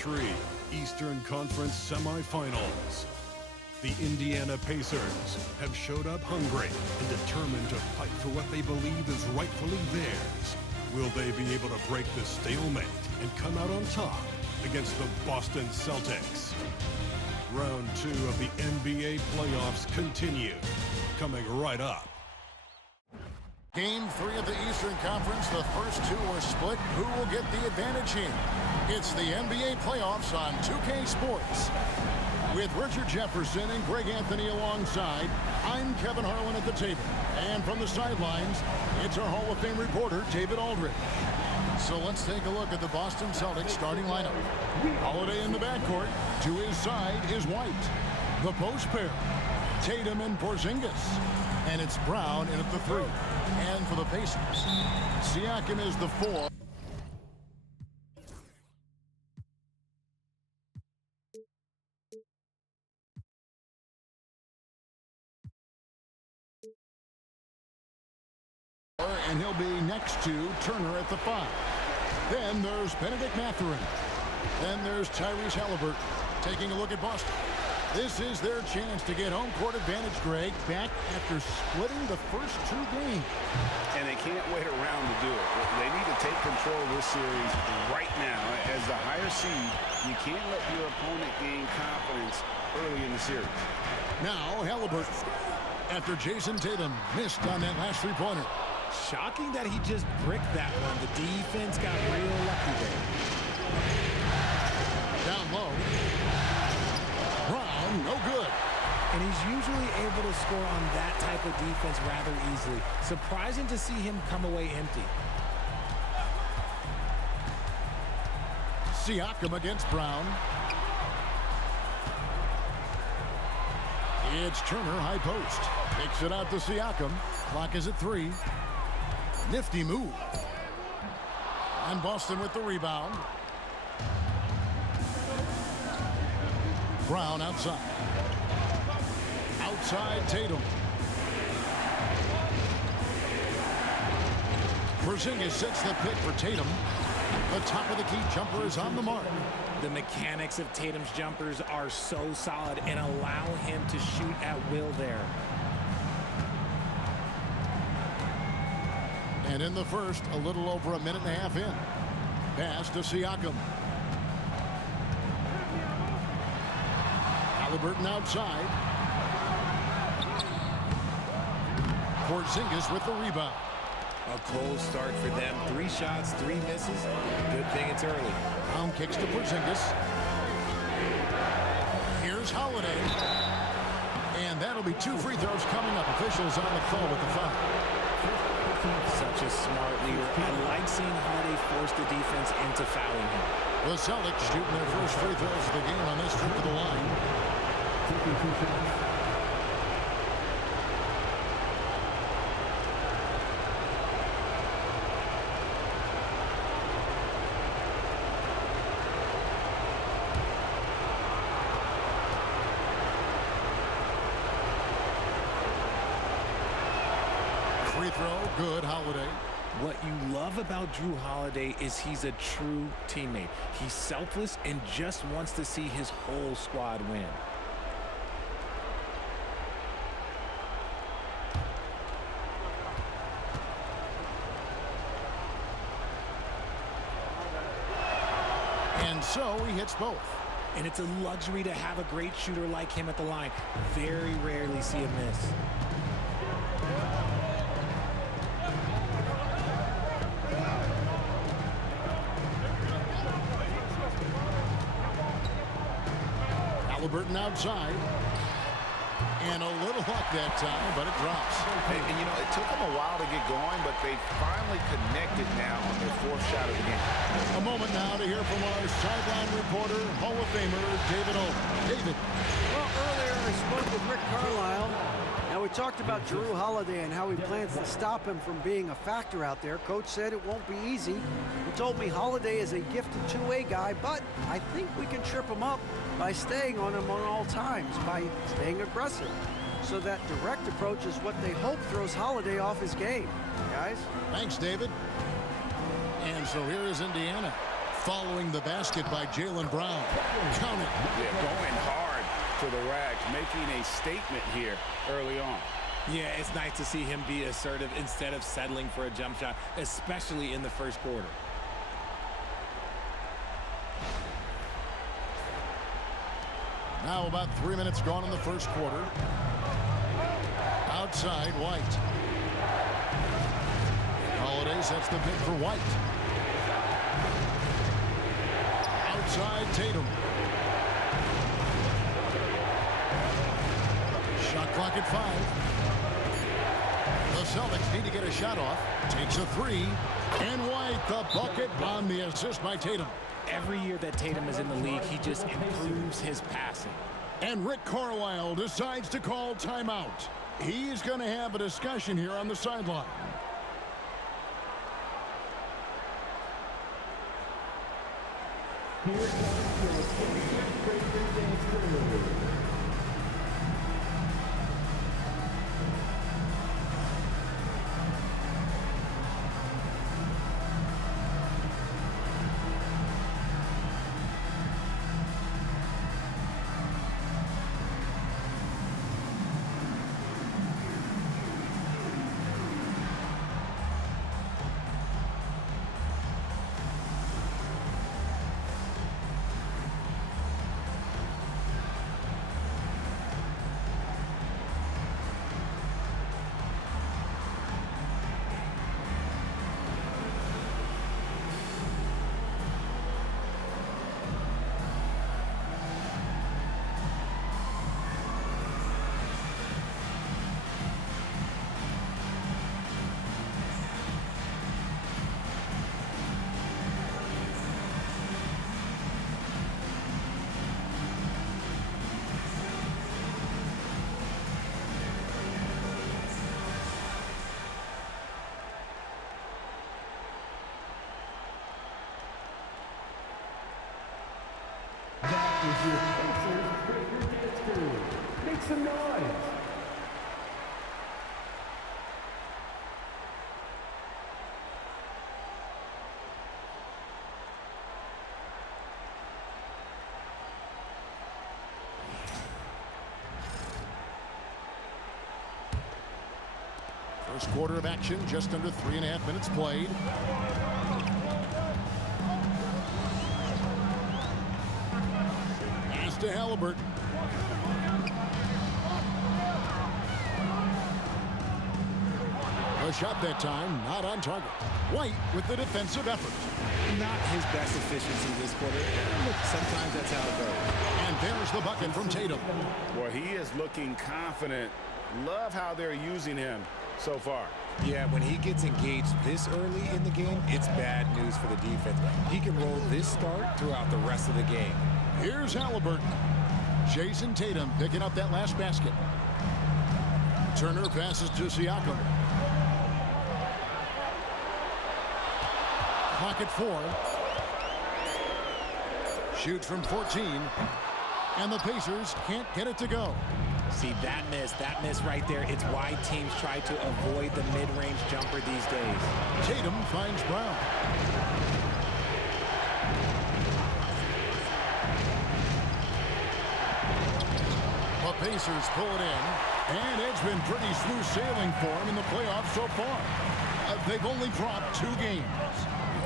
3 Eastern Conference semifinals. The Indiana Pacers have showed up hungry and determined to fight for what they believe is rightfully theirs. Will they be able to break the stalemate and come out on top against the Boston Celtics? Round 2 of the NBA playoffs continue, coming right up. Game 3 of the Eastern Conference. The first two are split. Who will get the advantage here? It's the NBA playoffs on 2K Sports. With Richard Jefferson and Greg Anthony alongside, I'm Kevin Harlan at the table. And from the sidelines, it's our Hall of Fame reporter, David Aldridge. So let's take a look at the Boston Celtics starting lineup. Holiday in the backcourt. To his side is White. The post pair, Tatum and Porzingis. And it's Brown in at the 3. And for the Pacers, Siakam is the 4. And he'll be next to Turner at the 5. Then there's Benedict Mathurin. Then there's Tyrese Halliburton. Taking a look at Boston. This is their chance to get home court advantage, Greg, back after splitting the first 2 games. And they can't wait around to do it. They need to take control of this series right now. As the higher seed, you can't let your opponent gain confidence early in the series. Now Halliburton, after Jason Tatum missed on that last three-pointer. Shocking that he just bricked that one. The defense got real lucky there. Down low. Brown, no good. And he's usually able to score on that type of defense rather easily. Surprising to see him come away empty. Siakam against Brown. It's Turner, high post. Takes it out to Siakam. Clock is at 3. Nifty move. And Boston with the rebound. Brown outside. Outside Tatum. Porzingis sets the pick for Tatum. The top of the key jumper is on the mark. The mechanics of Tatum's jumpers are so solid and allow him to shoot at will there. And in the first, a little over a minute and a half in. Pass to Siakam. Halliburton outside. Porzingis with the rebound. A cold start for them. 3 shots, 3 misses. Good thing it's early. Brown kicks to Porzingis. Here's Holiday. And that'll be 2 free throws coming up. Officials on the call with the foul. Such a smart leader. I like seeing Holiday force the defense into fouling him. The Celtics shooting their first free throws of the game on this trip to the line. Free throw, good, Holiday. What you love about Drew Holiday is he's a true teammate. He's selfless and just wants to see his whole squad win. And so he hits both. And it's a luxury to have a great shooter like him at the line. Very rarely see a miss. Halliburton outside. And a little luck that time, but it drops. And you know, it took them a while to get going, but they finally connected now on their 4th shot of the game. A moment now to hear from our sideline reporter, Hall of Famer, David O. David. Well, earlier I spoke with Rick Carlisle. Now, we talked about Drew Holiday and how he plans to stop him from being a factor out there. Coach said it won't be easy. He told me Holiday is a gifted two-way guy, but I think we can trip him up by staying on him on all times, by staying aggressive. So that direct approach is what they hope throws Holiday off his game. Guys? Thanks, David. And so here is Indiana. Following the basket by Jaylen Brown. Count it. Yeah, going hard to the rack, making a statement here early on. Yeah, it's nice to see him be assertive instead of settling for a jump shot, especially in the first quarter. Now about 3 minutes gone in the first quarter. Outside, White. Holiday sets the pick for White. Outside, Tatum. Shot clock at 5. The Celtics need to get a shot off. Takes a 3. And White, the bucket on the assist by Tatum. Every year that Tatum is in the league, he just improves his passing. And Rick Carlisle decides to call timeout. He's going to have a discussion here on the sideline. Here comes your Pacers breaker dance crew. Make some noise. First quarter of action, just under 3.5 minutes played. Pass to Halliburton. A shot that time, not on target. White with the defensive effort. Not his best efficiency this quarter. Look, sometimes that's how it goes. And there's the bucket from Tatum. Boy, he is looking confident. Love how they're using him so far. Yeah, when he gets engaged this early in the game, it's bad news for the defense. He can roll this start throughout the rest of the game. Here's Halliburton. Jason Tatum picking up that last basket. Turner passes to Siakam. Clock at 4. Shoots from 14. And the Pacers can't get it to go. See, that miss right there, it's why teams try to avoid the mid-range jumper these days. Tatum finds Brown. The Pacers pull it in, and it's been pretty smooth sailing for them in the playoffs so far. They've only dropped 2 games.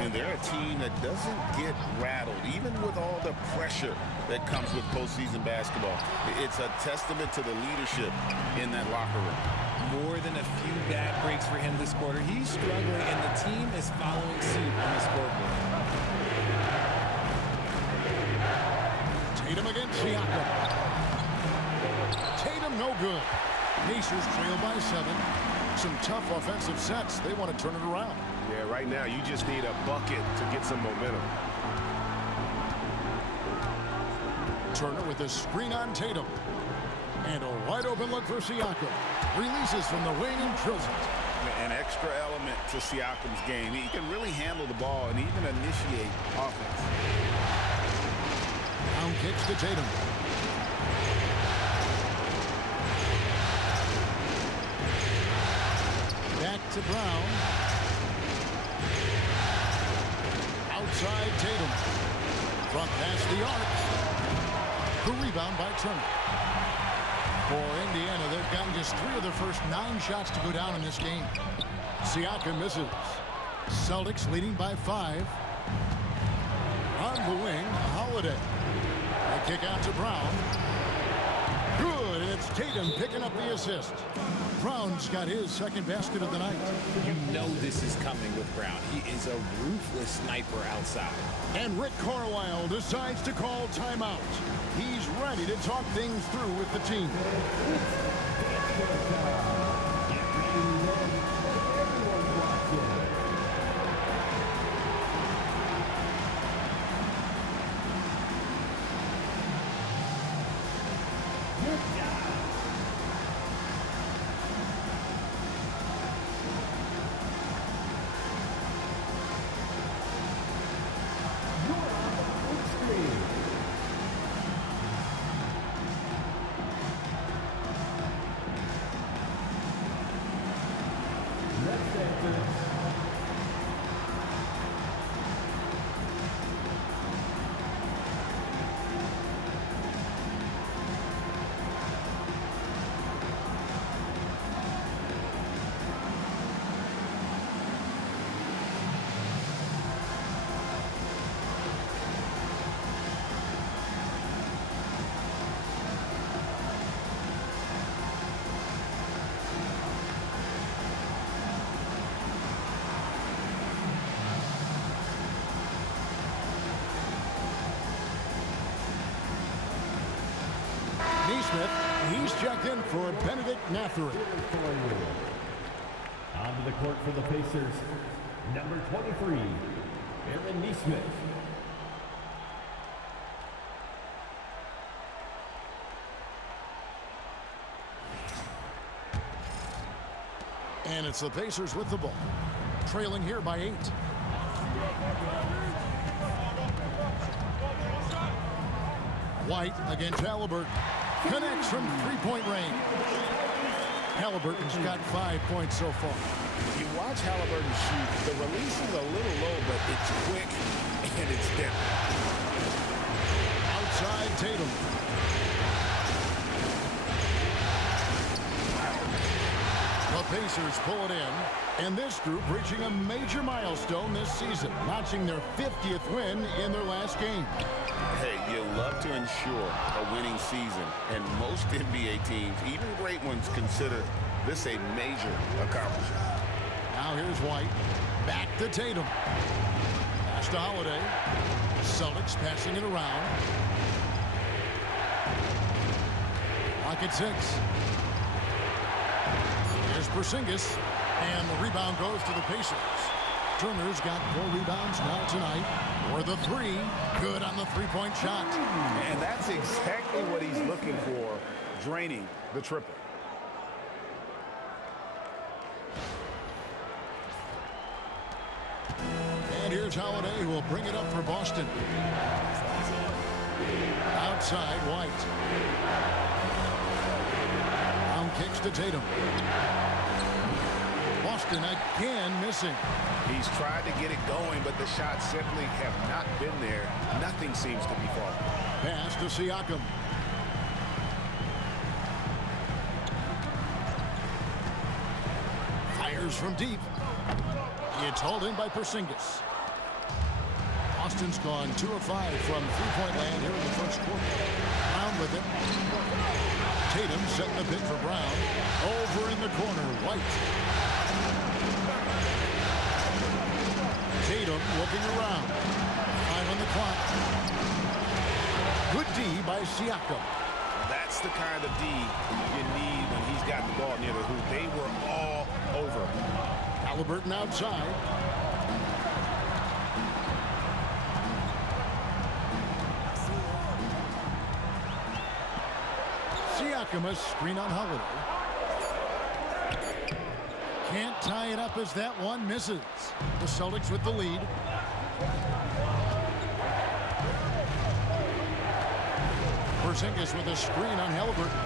And they're a team that doesn't get rattled, even with all the pressure that comes with postseason basketball. It's a testament to the leadership in that locker room. More than a few bad breaks for him this quarter. He's struggling, and the team is following suit on the scoreboard. Tatum against Siakam. Tatum no good. Pacers trail by 7. Some tough offensive sets. They want to turn it around. Yeah, right now you just need a bucket to get some momentum. Turner with a screen on Tatum. And a wide open look for Siakam. Releases from the wing and drills it. An extra element to Siakam's game. He can really handle the ball and even initiate offense. Down kicks to Tatum. Back to Brown. Outside Tatum. From past the arc. The rebound by Turner. For Indiana, they've gotten just 3 of their first 9 shots to go down in this game. Siakam misses. Celtics leading by 5. On the wing, Holiday. They kick out to Brown. Good, and it's Tatum picking up the assist. Brown's got his second basket of the night. You know this is coming with Brown. He is a ruthless sniper outside. And Rick Carlisle decides to call timeout. He's ready to talk things through with the team. He's checked in for Benedict Nathary. Onto the court for the Pacers, number 23, Aaron Nesmith. And it's the Pacers with the ball, trailing here by 8. White against Halliburton. Connects from three-point range. Halliburton's got 5 points so far. You watch Halliburton shoot. The release is a little low, but it's quick and it's depth. Outside Tatum. The Pacers pull it in, and this group reaching a major milestone this season, notching their 50th win in their last game. Hey, you love to ensure a winning season, and most NBA teams, even great ones, consider this a major accomplishment. Now here's White. Back to Tatum. Pass to Holiday. Celtics passing it around. Clock at 6. Here's Porzingis, and the rebound goes to the Pacers. Turner's got 4 rebounds now tonight. For the 3, good on the three-point shot. And that's exactly what he's looking for, draining the triple. And here's Holiday, who will bring it up for Boston. Outside, White. Brown kicks to Tatum. Boston again missing. He's tried to get it going, but the shots simply have not been there. Nothing seems to be falling. Pass to Siakam. Fires from deep. It's hauled in by Porzingis. Boston's gone 2 of 5 from three-point land here in the first quarter. Brown with it. Tatum setting the pick for Brown. Over in the corner, White. Tatum looking around. 5 on the clock. Good D by Siakam. That's the kind of D you need when he's got the ball near the hoop. They were all over. Halliburton outside. Siakam, a screen on Holiday. Can't tie it up as that one misses. The Celtics with the lead. Porzingis with a screen on Halliburton.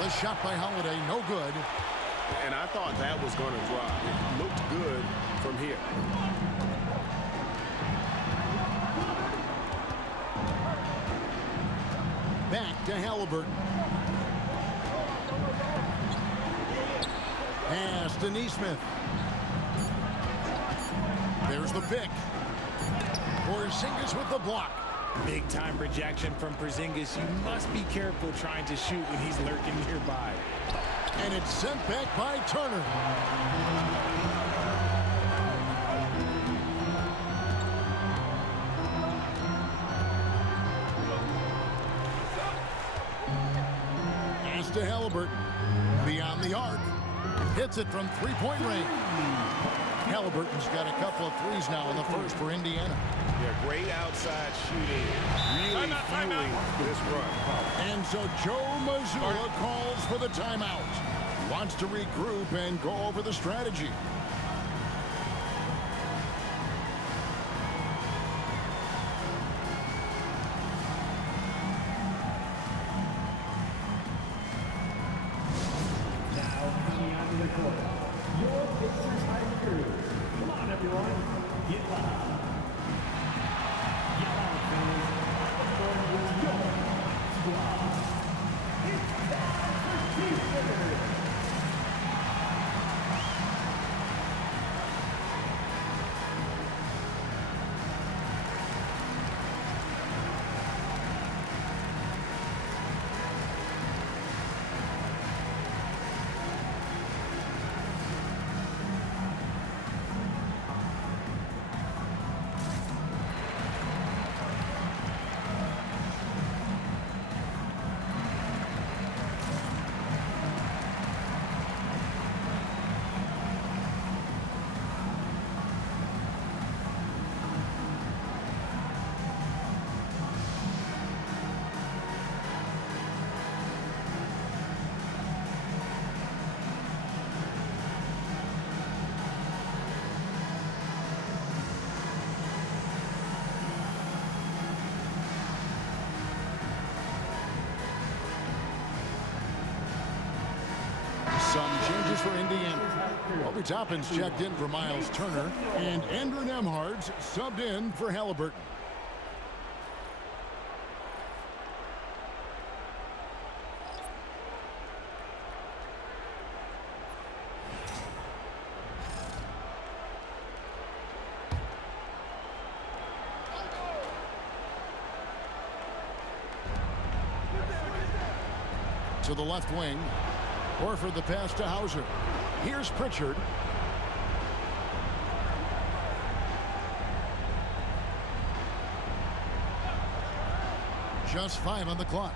The shot by Holiday, no good. And I thought that was going to drop. It looked good from here. to Halliburton. Pass to Neesmith. There's the pick. Porzingis with the block. Big time rejection from Porzingis. You must be careful trying to shoot when he's lurking nearby. And it's sent back by Turner. Pass to Halliburton. Beyond the arc. Hits it from three-point range. Halliburton's got a couple of threes now in the first for Indiana. Yeah, great outside shooting. Really fueling this run. And so Joe Mazzulla calls for the timeout. Wants to regroup and go over the strategy. Now coming onto the court, your Pacers high crew. Come on, everyone, get loud. Get loud, fans. On the court with your squad. It's time for Pacers. Some changes for Indiana. Obi Toppin's checked in for Miles Turner, and Andrew Nembhard's subbed in for Halliburton. To the left wing. Horford the pass to Hauser. Here's Pritchard. Just 5 on the clock.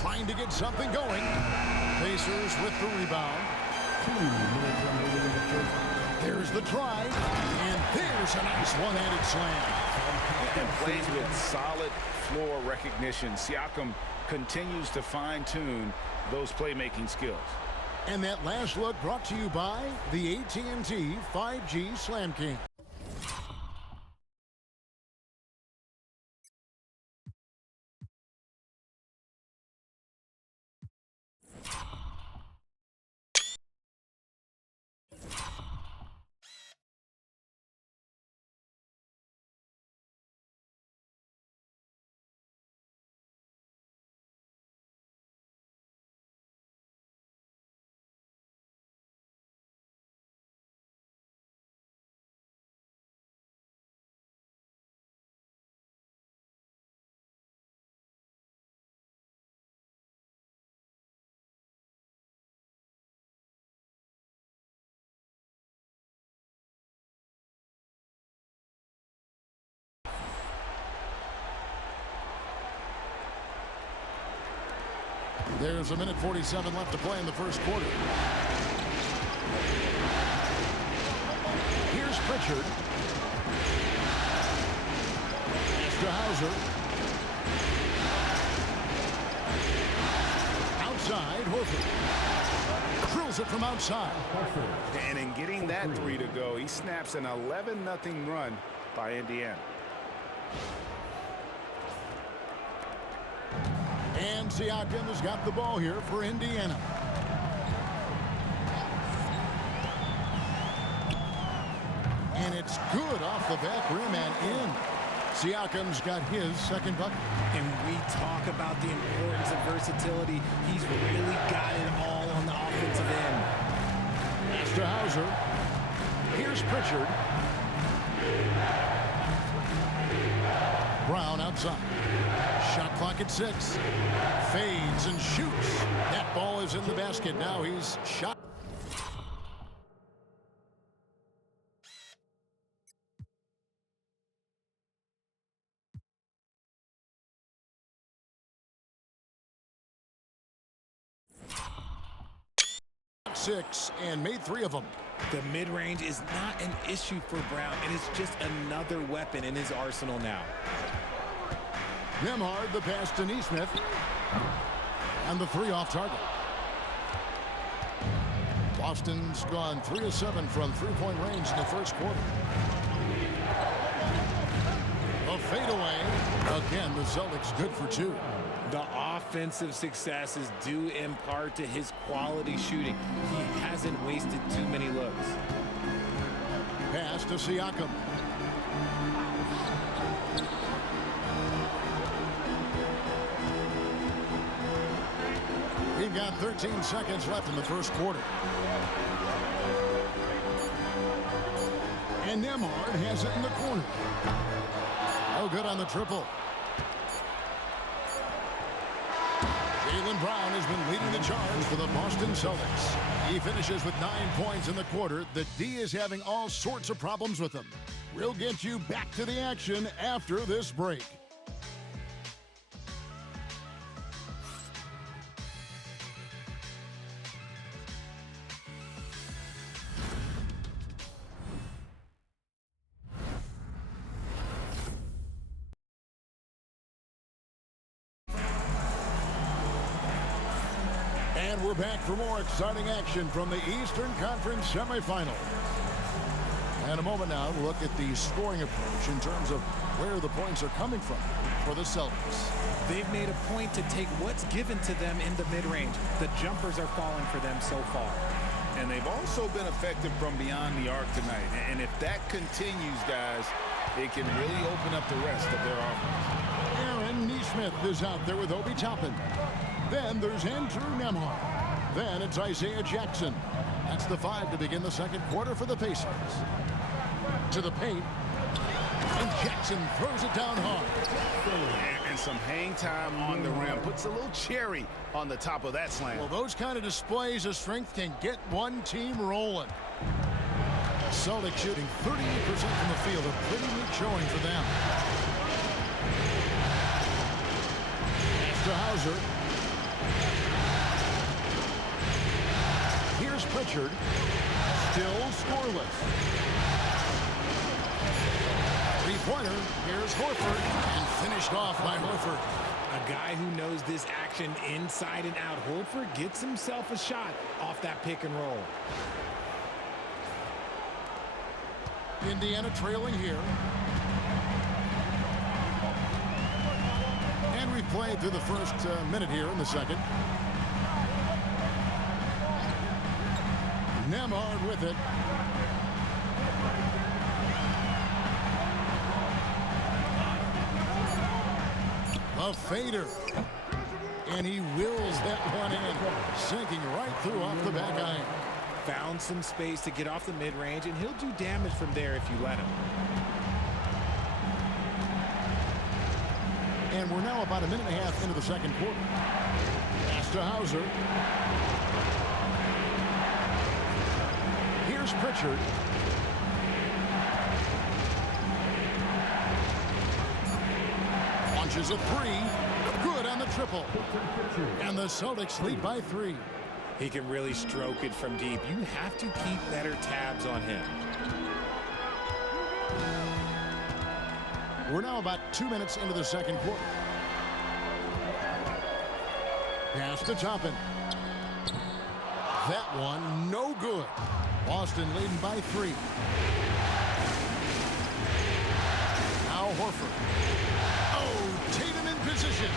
Trying to get something going. Pacers with the rebound. 2 minutes remaining in the first. There's the try. And there's a nice one-handed slam. And plays with solid floor recognition. Siakam continues to fine-tune those playmaking skills. And that last look brought to you by the AT&T 5G Slam King. There's a minute 47 left to play in the first quarter. Here's Pritchard. Pass to Hauser. Outside, Horford. Drills it from outside. And in getting that three to go, he snaps an 11-0 run by Indiana. And Siakam has got the ball here for Indiana. And it's good off the back rim and in. Siakam's got his second bucket. And we talk about the importance of versatility. He's really got it all on the offensive end. Pass to Hauser. Here's Pritchard. Brown outside. Shot clock at 6. Fades and shoots. That ball is in the basket. Now he's shot. Six and made 3 of them. The mid-range is not an issue for Brown, and it's just another weapon in his arsenal now. Nembhard, the pass to Neesmith. And the 3 off target. Boston's gone 3 of 7 from three-point range in the first quarter. A fadeaway. Again, the Celtics good for 2. The offensive success is due in part to his quality shooting. He hasn't wasted too many looks. Pass to Siakam. We've got 13 seconds left in the first quarter. And Nembhard has it in the corner. No good on the triple. Jaylen Brown has been leading the charge for the Boston Celtics. He finishes with 9 points in the quarter. The D is having all sorts of problems with him. We'll get you back to the action after this break. And we're back for more exciting action from the Eastern Conference semifinals. And a moment now to look at the scoring approach in terms of where the points are coming from for the Celtics. They've made a point to take what's given to them in the mid-range. The jumpers are falling for them so far. And they've also been effective from beyond the arc tonight. And if that continues, guys, it can really open up the rest of their offense. Aaron Neesmith is out there with Obi Toppin. Then there's Andrew Nembhard. Then it's Isaiah Jackson. That's the 5 to begin the second quarter for the Pacers. To the paint. And Jackson throws it down hard. And some hang time on the rim. Puts a little cherry on the top of that slam. Well, those kind of displays of strength can get one team rolling. Celtics shooting 38% from the field. A pretty weak showing for them. Pass to Hauser. Here's Pritchard. Still scoreless. Three-pointer. Here's Horford. And finished off by Horford. A guy who knows this action inside and out. Horford gets himself a shot off that pick and roll. Indiana trailing here. And we've played through the first minute here in the second. Nembhard with it. A fader. And he wills that one in. Sinking right through off the back iron. Found some space to get off the mid-range, and he'll do damage from there if you let him. And we're now about a minute and a half into the second quarter. Pass to Hauser. Here's Pritchard. Launches a 3. Good on the triple. And the Celtics lead by 3. He can really stroke it from deep. You have to keep better tabs on him. We're now about 2 minutes into the second quarter. Pass to Toppin. That one no good. Boston leading by 3. Now Horford. Oh, Tatum in position.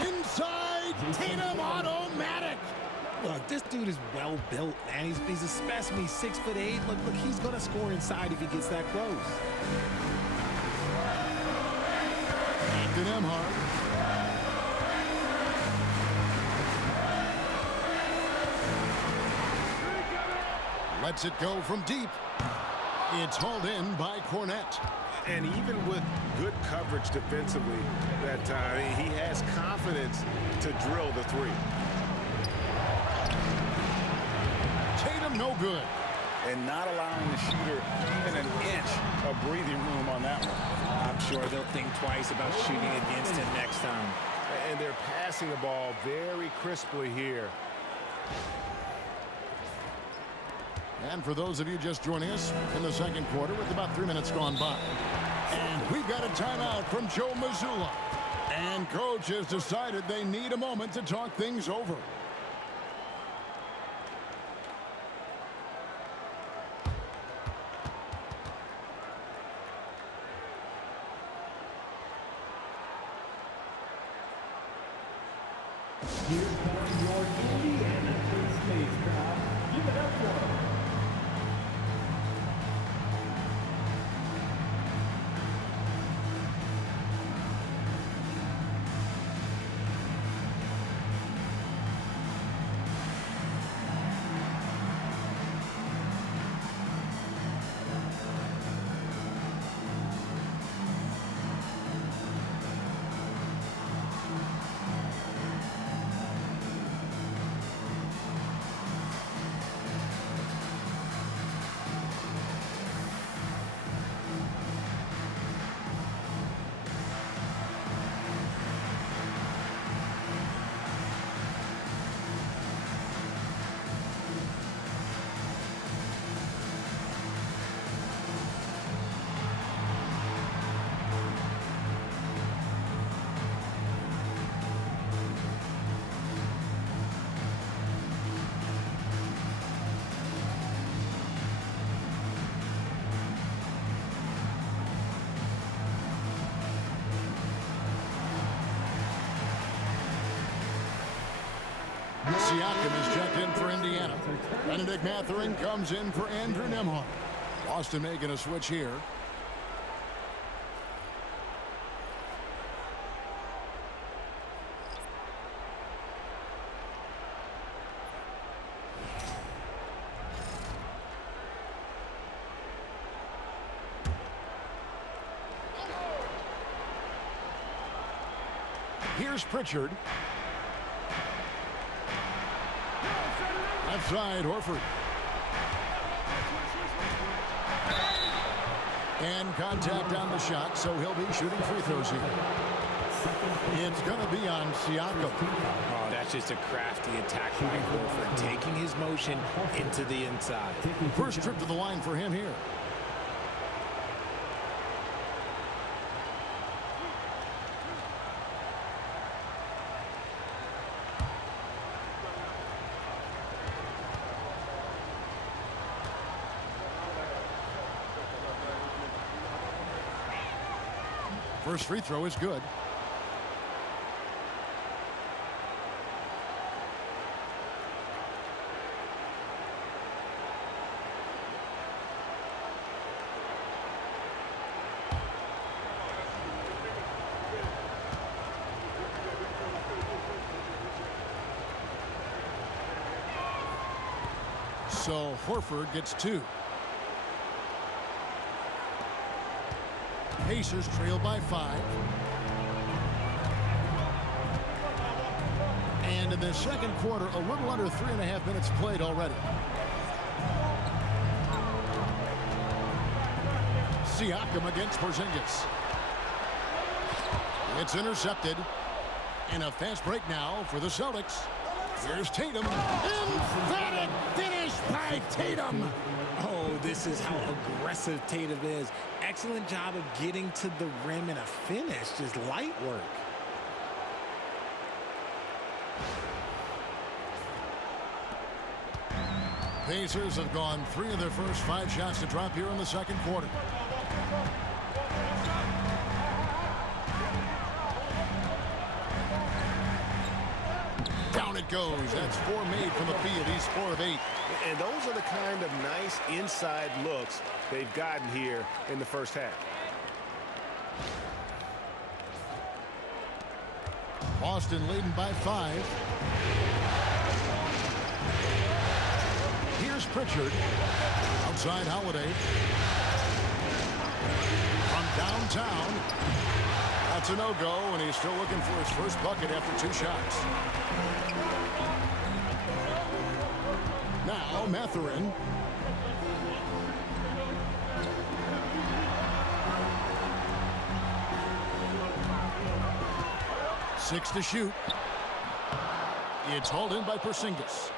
Inside, Tatum automatic. Look, this dude is well built, man. He's a specimen. He's 6'8". Look, he's gonna score inside if he gets that close. To Nemhard. Lets it go from deep. It's hauled in by Cornette. And even with good coverage defensively that time, he has confidence to drill the three. Tatum no good. And not allowing the shooter even an inch of breathing room on that one. I'm sure they'll think twice about shooting against him next time. And they're passing the ball very crisply here. And for those of you just joining us in the second quarter with about 3 minutes gone by. And we've got a timeout from Joe Mazzulla. And coach has decided they need a moment to talk things over. Here comes your Indiana Pacers crowd. Give it up for them. Siakam is checked in for Indiana. Benedict Mathurin comes in for Andrew Nembhard. Boston making a switch here. Here's Pritchard. Left side, Horford. And contact on the shot, so he'll be shooting free throws here. It's going to be on Siakam. Oh, that's just a crafty attack by Horford, taking his motion into the inside. First trip to the line for him here. First free throw is good. So Horford gets 2. Pacers trail by 5. And in the second quarter, a little under 3.5 minutes played already. Siakam against Porzingis. It's intercepted. And a fast break now for the Celtics. Here's Tatum. Emphatic finish by Tatum. Oh, this is how aggressive Tatum is. Excellent job of getting to the rim and a finish. Just light work. Pacers have gone 3 of their first 5 shots to drop here in the second quarter. Down it it goes. That's 4 made from the field. He's 4 of 8. And those are the kind of nice inside looks they've gotten here in the first half. Boston leading by 5. Here's Pritchard. Outside Holiday. From downtown. That's a no-go, and he's still looking for his first bucket after 2 shots. Now, Mathurin. Six to shoot. It's hauled in by Porzingis.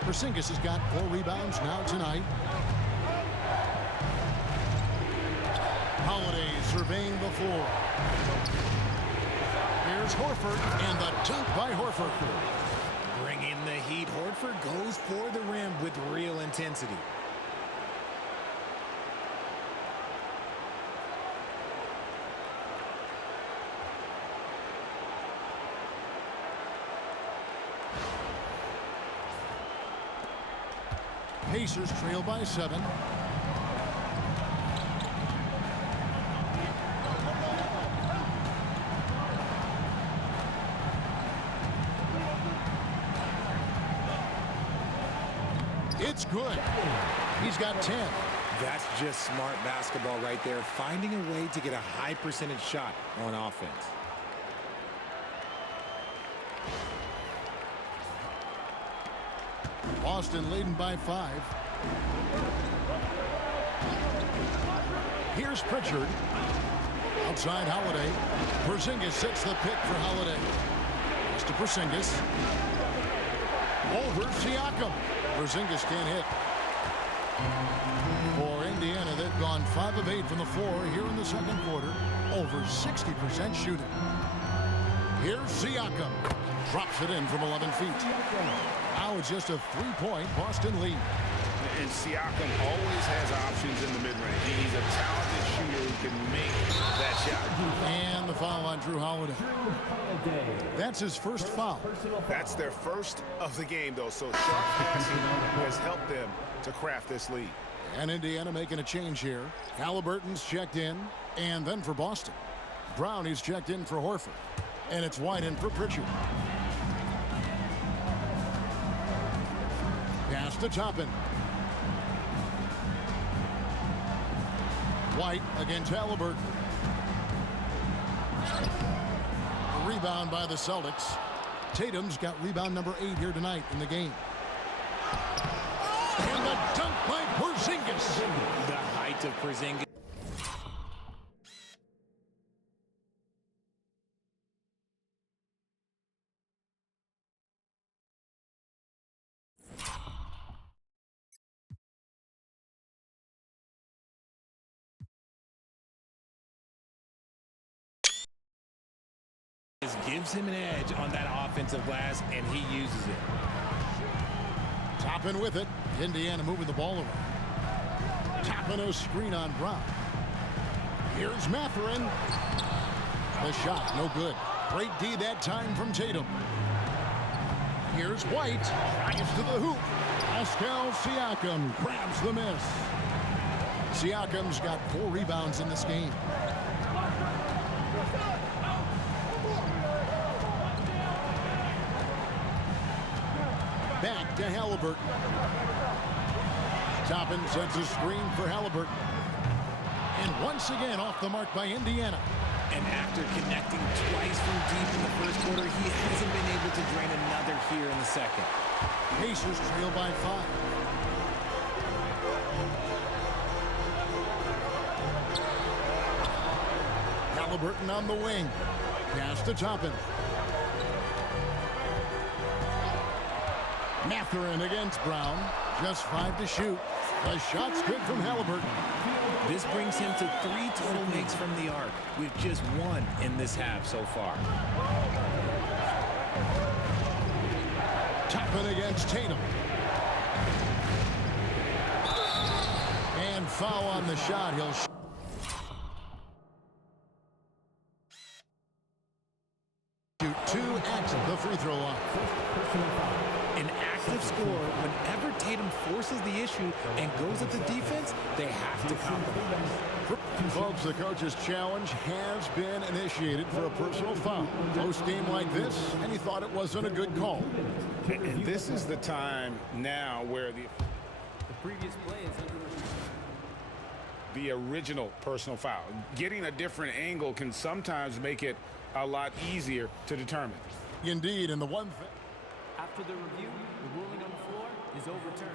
Porzingis has got 4 rebounds now tonight. Holiday surveying the floor. Here's Horford, and the dunk by Horford. Bring in the heat. Horford goes for the rim with real intensity. Pacers trail by 7. It's good. He's got 10. That's just smart basketball right there, finding a way to get a high percentage shot on offense. Boston leading by 5. Here's Pritchard. Outside Holiday. Porzingis sets the pick for Holiday. Pass to Porzingis. Over Siakam. Porzingis can't hit. For Indiana, they've gone 5 of 8 from the floor here in the second quarter. Over 60% shooting. Here's Siakam. Drops it in from 11 feet. Now it's just a 3-point Boston lead. And Siakam always has options in the mid-range. He's a talented shooter who can make that shot. And the foul on Drew Holiday. That's his first foul. That's their first of the game, though. So sharp passing has helped them to craft this lead. And Indiana making a change here. Halliburton's checked in. And then for Boston, Brownie's checked in for Horford. And it's White in for Pritchard. Pass to Toppin. White against Halliburton. The rebound by the Celtics. Tatum's got rebound number 8 here tonight in the game. And the dunk by Porzingis. The height of Porzingis. Gives him an edge on that offensive glass, and he uses it. Toppin with it. Indiana moving the ball around. Toppin a screen on Brown. Here's Mathurin. The shot, no good. Great D that time from Tatum. Here's White. Drives to the hoop. Pascal Siakam grabs the miss. Siakam's got 4 rebounds in this game. Back to Halliburton. Toppin sets a screen for Halliburton. And once again off the mark by Indiana. And after connecting twice from deep in the first quarter, he hasn't been able to drain another here in the second. Pacers trail by 5. Halliburton on the wing. Pass to Toppin. Mathurin against Brown. Just 5 to shoot. The shot's good from Halliburton. This brings him to 3 total makes from the arc, with just 1 in this half so far. Toppin against Tatum. And foul on the shot. He'll shoot 2 at the free throw line. the issue and goes at the defense, they have to compromise. Folks, the coach's challenge has been initiated for a personal foul. Post-game like this, and he thought it wasn't a good call. And this is the time now where the previous play is under the original personal foul. Getting a different angle can sometimes make it a lot easier to determine. Indeed, and the one thing... After the review, the ruling on the floor is overturned.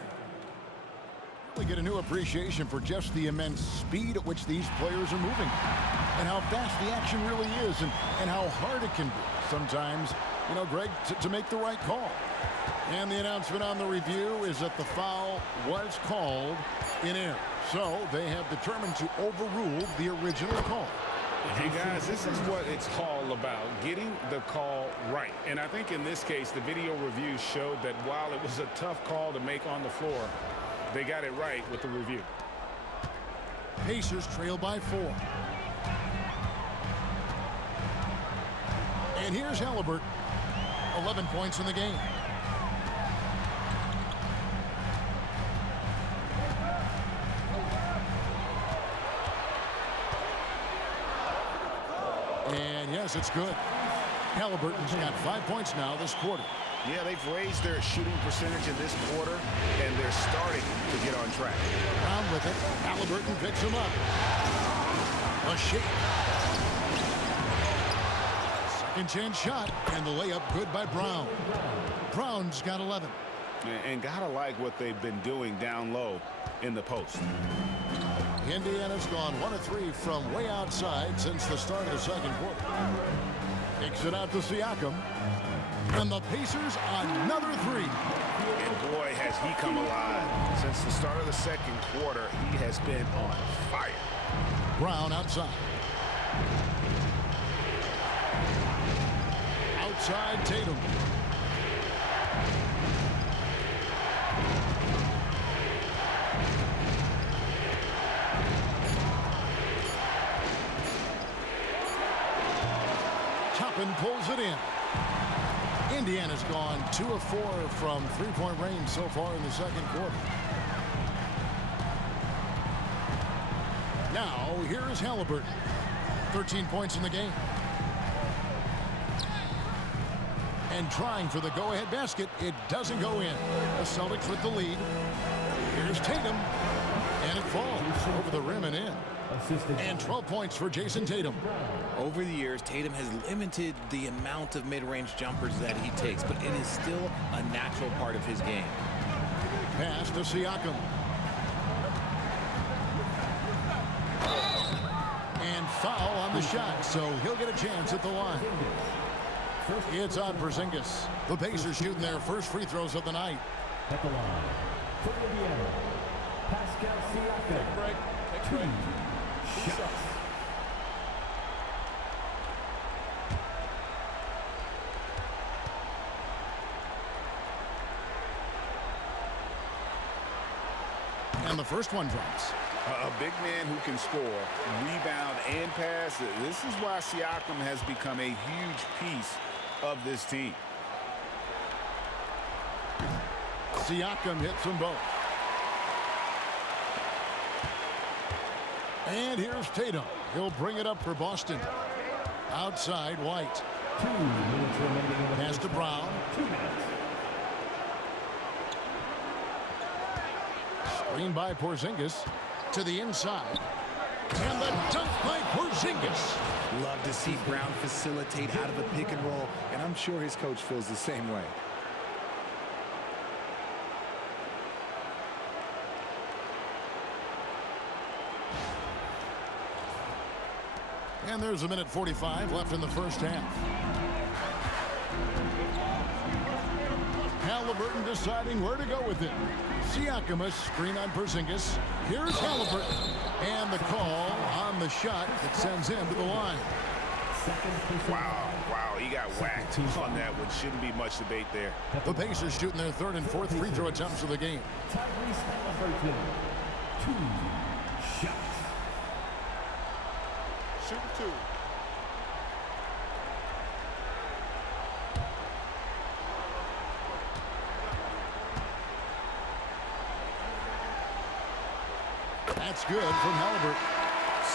We get a new appreciation for just the immense speed at which these players are moving and how fast the action really is and how hard it can be sometimes, you know, Greg, to make the right call. And the announcement on the review is that the foul was called in error. So they have determined to overrule the original call. Hey guys, this is what it's all about, getting the call right. And I think in this case, the video review showed that while it was a tough call to make on the floor, they got it right with the review. Pacers trail by 4. And here's Halliburton, 11 points in the game. And yes, it's good. Halliburton's got 5 points now this quarter. Yeah, they've raised their shooting percentage in this quarter, and they're starting to get on track. Brown with it. Halliburton picks him up. A shake. Second chance shot, and the layup good by Brown. Brown's got 11. And gotta like what they've been doing down low in the post. Indiana's gone 1 of 3 from way outside since the start of the second quarter. Kicks it out to Siakam. And the Pacers another 3. And boy, has he come alive. Since the start of the second quarter, he has been on fire. Brown outside. Outside Tatum. Toppin pulls it in. Indiana's gone 2 of 4 from three-point range so far in the second quarter. Now, here is Halliburton. 13 points in the game. And trying for the go-ahead basket. It doesn't go in. The Celtics with the lead. Here's Tatum. And it falls over the rim and in. And 12 points for Jason Tatum. Over the years, Tatum has limited the amount of mid-range jumpers that he takes, but it is still a natural part of his game. Pass to Siakam. And foul on the shot, so he'll get a chance at the line. It's on Porzingis. The Pacers shooting their first free throws of the night. At the line, for Indiana, Pascal Siakam. Take a break. Shots. And the first one drops. A big man who can score, rebound, and pass. This is why Siakam has become a huge piece of this team. Siakam hits them both. And here's Tatum. He'll bring it up for Boston. Outside, White. 2 minutes remaining in the Pass to Brown. 2 minutes. Screen by Porzingis to the inside. And the dunk by Porzingis. Love to see Brown facilitate out of a pick and roll, and I'm sure his coach feels the same way. And there's 1:45 left in the first half. Halliburton deciding where to go with it. Siakam, a screen on Porzingis. Here's Halliburton. And the call on the shot that sends him to the line. Wow, he got whacked on that one. Shouldn't be much debate there. The Pacers shooting their third and fourth free throw attempts of the game. Tyrese Halliburton. 2 shots. Shoot 2. That's good from Halliburton.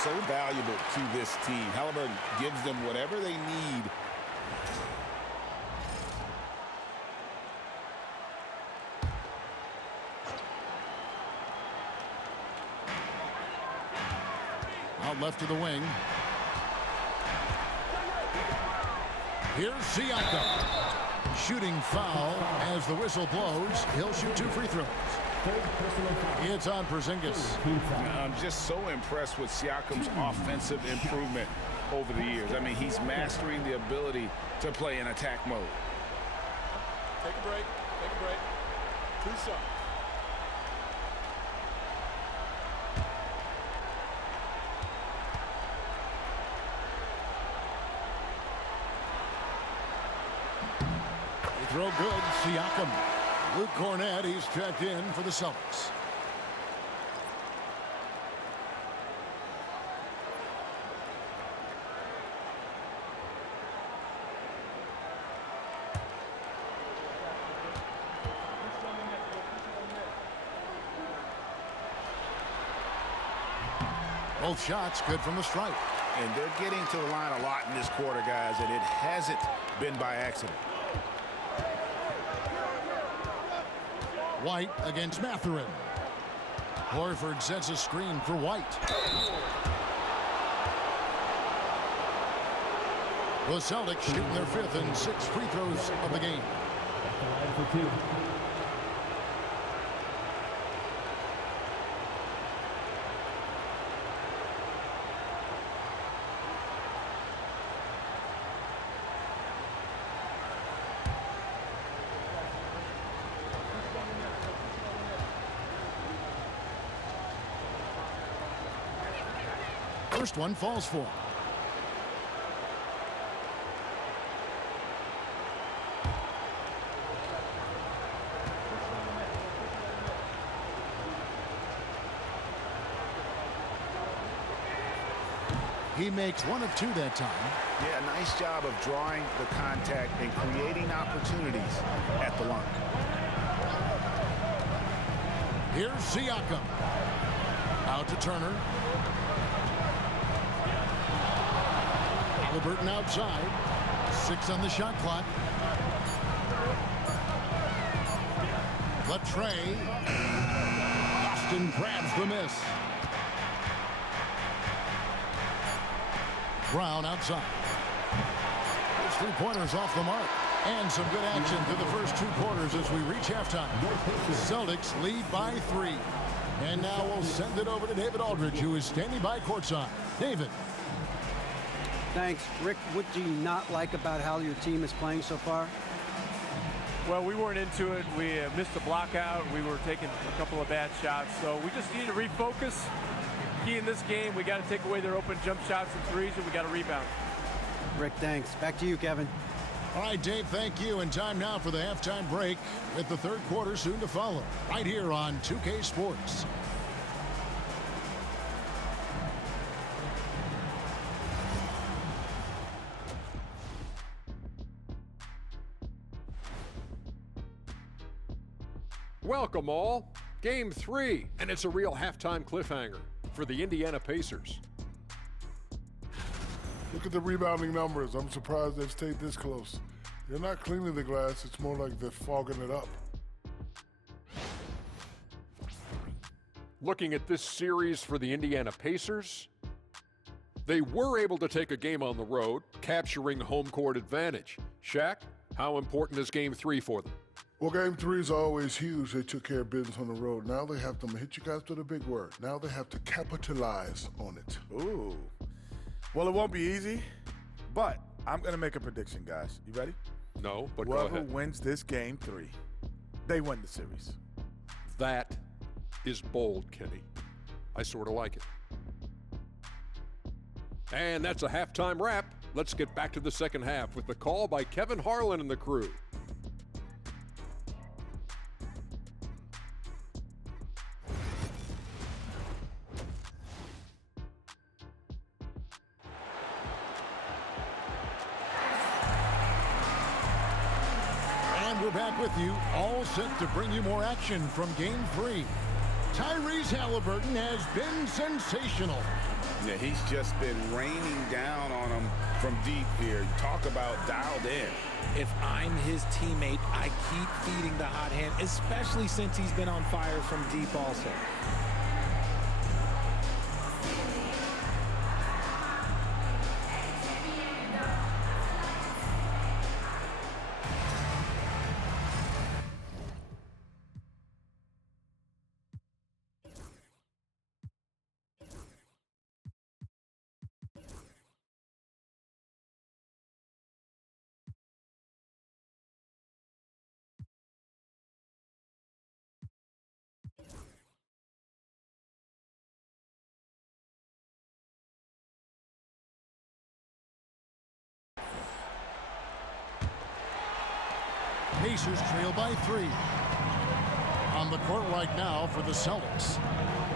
So valuable to this team. Halliburton gives them whatever they need. Out left to the wing. Here's Siakam. Shooting foul as the whistle blows. He'll shoot 2 free throws. It's on Porzingis. I'm just so impressed with Siakam's offensive improvement over the years. I mean, he's mastering the ability to play in attack mode. Take a break. Take a break. 2 shots. Throw good, Siakam. Luke Cornett, he's checked in for the Celtics. Both shots good from the stripe. And they're getting to the line a lot in this quarter, guys, and it hasn't been by accident. White against Mathurin. Horford sets a screen for White. The Celtics shooting their 5th and 6th free throws of the game. For 2. First one falls for him. He makes 1 of 2 that time. Yeah, nice job of drawing the contact and creating opportunities at the line. Here's Siakam. Out to Turner. Halliburton outside. 6 on the shot clock. Latrey. Boston grabs the miss. Brown outside. His 3-pointers off the mark. And some good action through the first 2 quarters as we reach halftime. Celtics lead by 3. And now we'll send it over to David Aldridge, who is standing by courtside. David. Thanks. Rick, what do you not like about how your team is playing so far? Well, we weren't into it. We missed the block out. We were taking a couple of bad shots. So we just need to refocus. Key in this game, we got to take away their open jump shots and threes, and we got to rebound. Rick, thanks. Back to you, Kevin. All right, Dave, thank you. And time now for the halftime break with the 3rd quarter soon to follow. Right here on 2K Sports. Welcome all. Game 3, and it's a real halftime cliffhanger for the Indiana Pacers. Look at the rebounding numbers. I'm surprised they've stayed this close. They're not cleaning the glass. It's more like they're fogging it up. Looking at this series for the Indiana Pacers, they were able to take a game on the road, capturing home court advantage. Shaq, how important is Game 3 for them? Well, Game 3 is always huge. They took care of business on the road. Now they have to hit you guys with a big word. Now they have to capitalize on it. Ooh. Well, it won't be easy, but I'm going to make a prediction, guys. You ready? No, but go Whoever ahead. wins this Game 3, they win the series. That is bold, Kenny. I sort of like it. And that's a halftime wrap. Let's get back to the second half with the call by Kevin Harlan and the crew. And we're back with you, all set to bring you more action from Game 3. Tyrese Halliburton has been sensational. Yeah, he's just been raining down on him from deep here. Talk about dialed in. If I'm his teammate, I keep feeding the hot hand, especially since he's been on fire from deep also. Pacers trail by 3. On the court right now for the Celtics.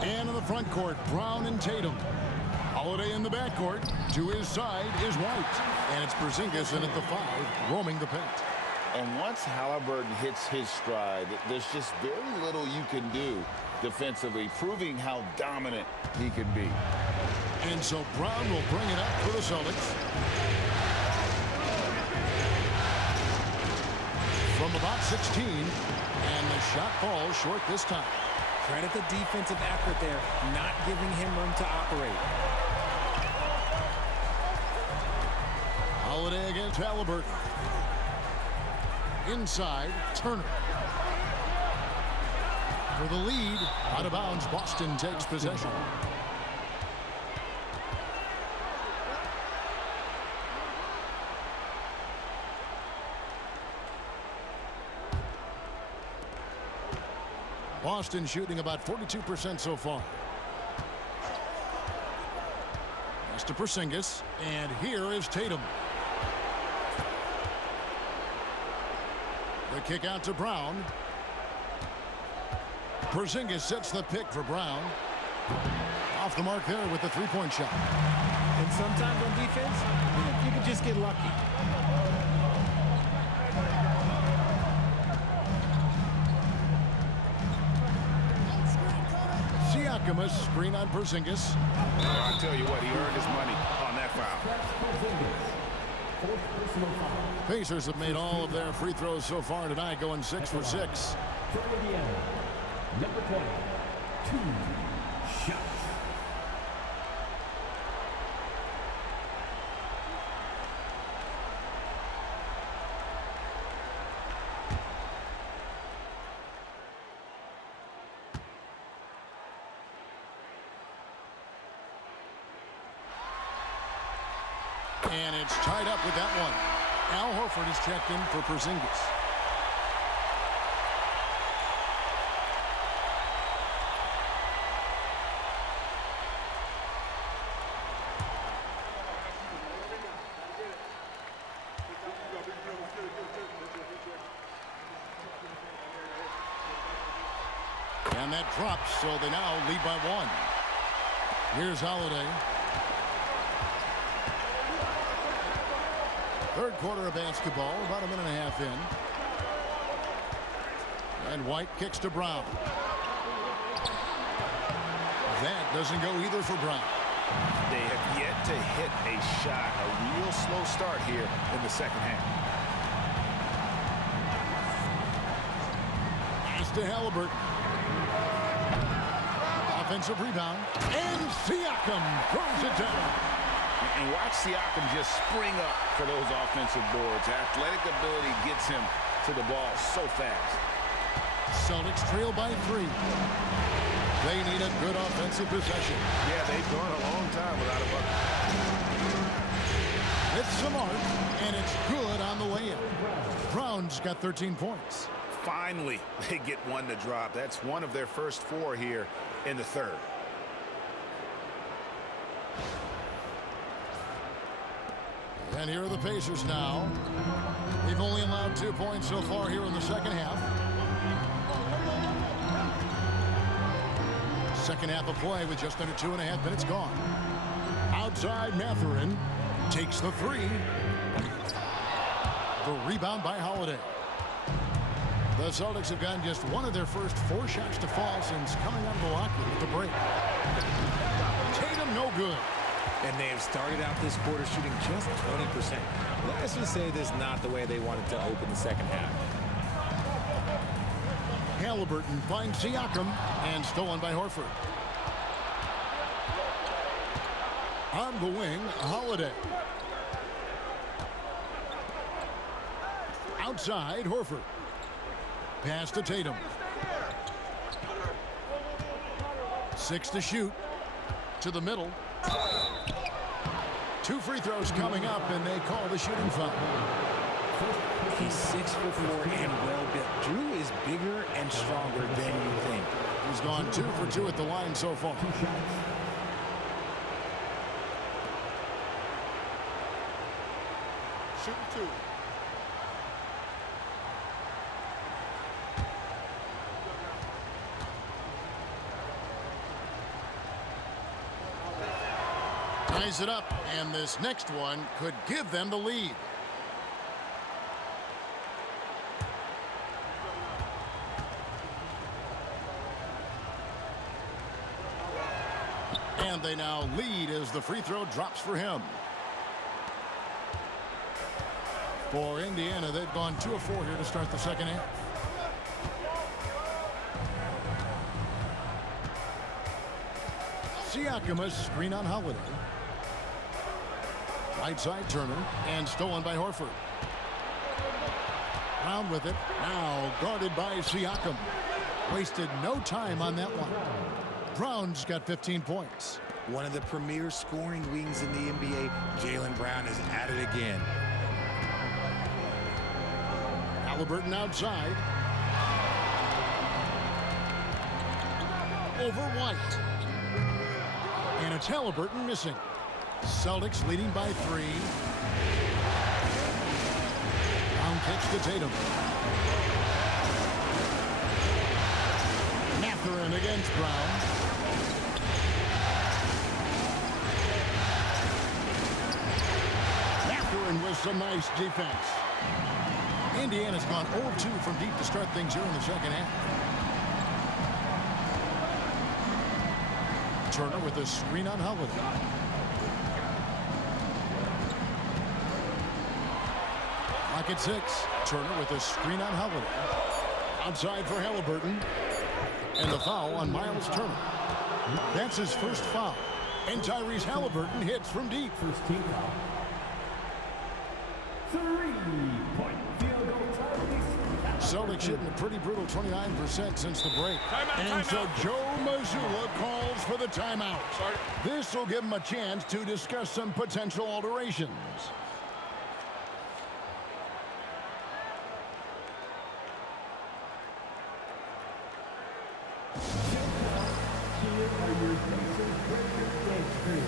And in the front court, Brown and Tatum. Holiday in the backcourt. To his side is White. And it's Porzingis in at the 5, roaming the paint. And once Halliburton hits his stride, there's just very little you can do defensively, proving how dominant he can be. And so Brown will bring it up for the Celtics. From about 16, and the shot falls short this time. Credit the defensive effort there, not giving him room to operate. Holiday against Halliburton. Inside, Turner. For the lead, out of bounds, Boston takes possession. Boston shooting about 42% so far. Pass to Porzingis, and here is Tatum. The kick out to Brown. Porzingis sets the pick for Brown. Off the mark there with the three-point shot. And sometimes on defense, you can just get lucky. Siakam, screen on Porzingis. I'll tell you what, he earned his money on that foul. Pacers have made all of their free throws so far tonight, going 6 for 6. Number 20, 2 shots. And it's tied up with that one. Al Horford is checked in for Porzingis. And that drops, so they now lead by 1. Here's Holiday. Third quarter of basketball, about a minute and a half in. And White kicks to Brown. That doesn't go either for Brown. They have yet to hit a shot, a real slow start here in the second half. Pass to Halliburton. Offensive rebound. And Siakam throws it down. And watch Siakam just spring up for those offensive boards. Athletic ability gets him to the ball so fast. Celtics trail by 3. They need a good offensive possession. Yeah, they've gone a long time without a bucket. It's the mark, and it's good on the way in. Brown's got 13 points. Finally, they get one to drop. That's one of their first 4 here in the third. And here are the Pacers now. They've only allowed 2 points so far here in the second half. Second half of play with just under 2.5 minutes gone. Outside, Mathurin takes the 3. The rebound by Holiday. The Celtics have gotten just one of their first 4 shots to fall since coming out of the locker room at the break. Tatum, no good. And they have started out this quarter shooting just 20%. Let's just say this is not the way they wanted to open the second half. Halliburton finds Siakam and stolen by Horford. On the wing, Holiday. Outside, Horford. Pass to Tatum. 6 to shoot. To the middle. 2 free throws coming up, and they call the shooting foul. He's 6'4" and well-built. Drew is bigger and stronger than you think. He's gone 2 for 2 at the line so far. Shooting 2. Ties it up, and this next one could give them the lead. And they now lead as the free throw drops for him. For Indiana, they've gone 2 of 4 here to start the second half. Siakam, a screen on Holiday. Right side Turner, and stolen by Horford. Brown with it, now guarded by Siakam. Wasted no time on that one. Brown's got 15 points. One of the premier scoring wings in the NBA, Jaylen Brown is at it again. Halliburton outside. Over White. And it's Halliburton missing. Celtics leading by 3. Brown kicks to Tatum. Mathurin against Brown. Mathurin with some nice defense. Indiana's gone 0-2 from deep to start things here in the second half. Turner with a screen on Holiday. Clock at 6. Turner with a screen on Holiday. Outside for Halliburton. And the foul on Miles Turner. That's his first foul. And Tyrese Halliburton hits from deep. First team foul. 3-point field goal. Celtics shooting a pretty brutal 29% since the break. And so Joe Mazzulla calls for the timeout. This will give him a chance to discuss some potential alterations. Here are your Pacers record dance crew.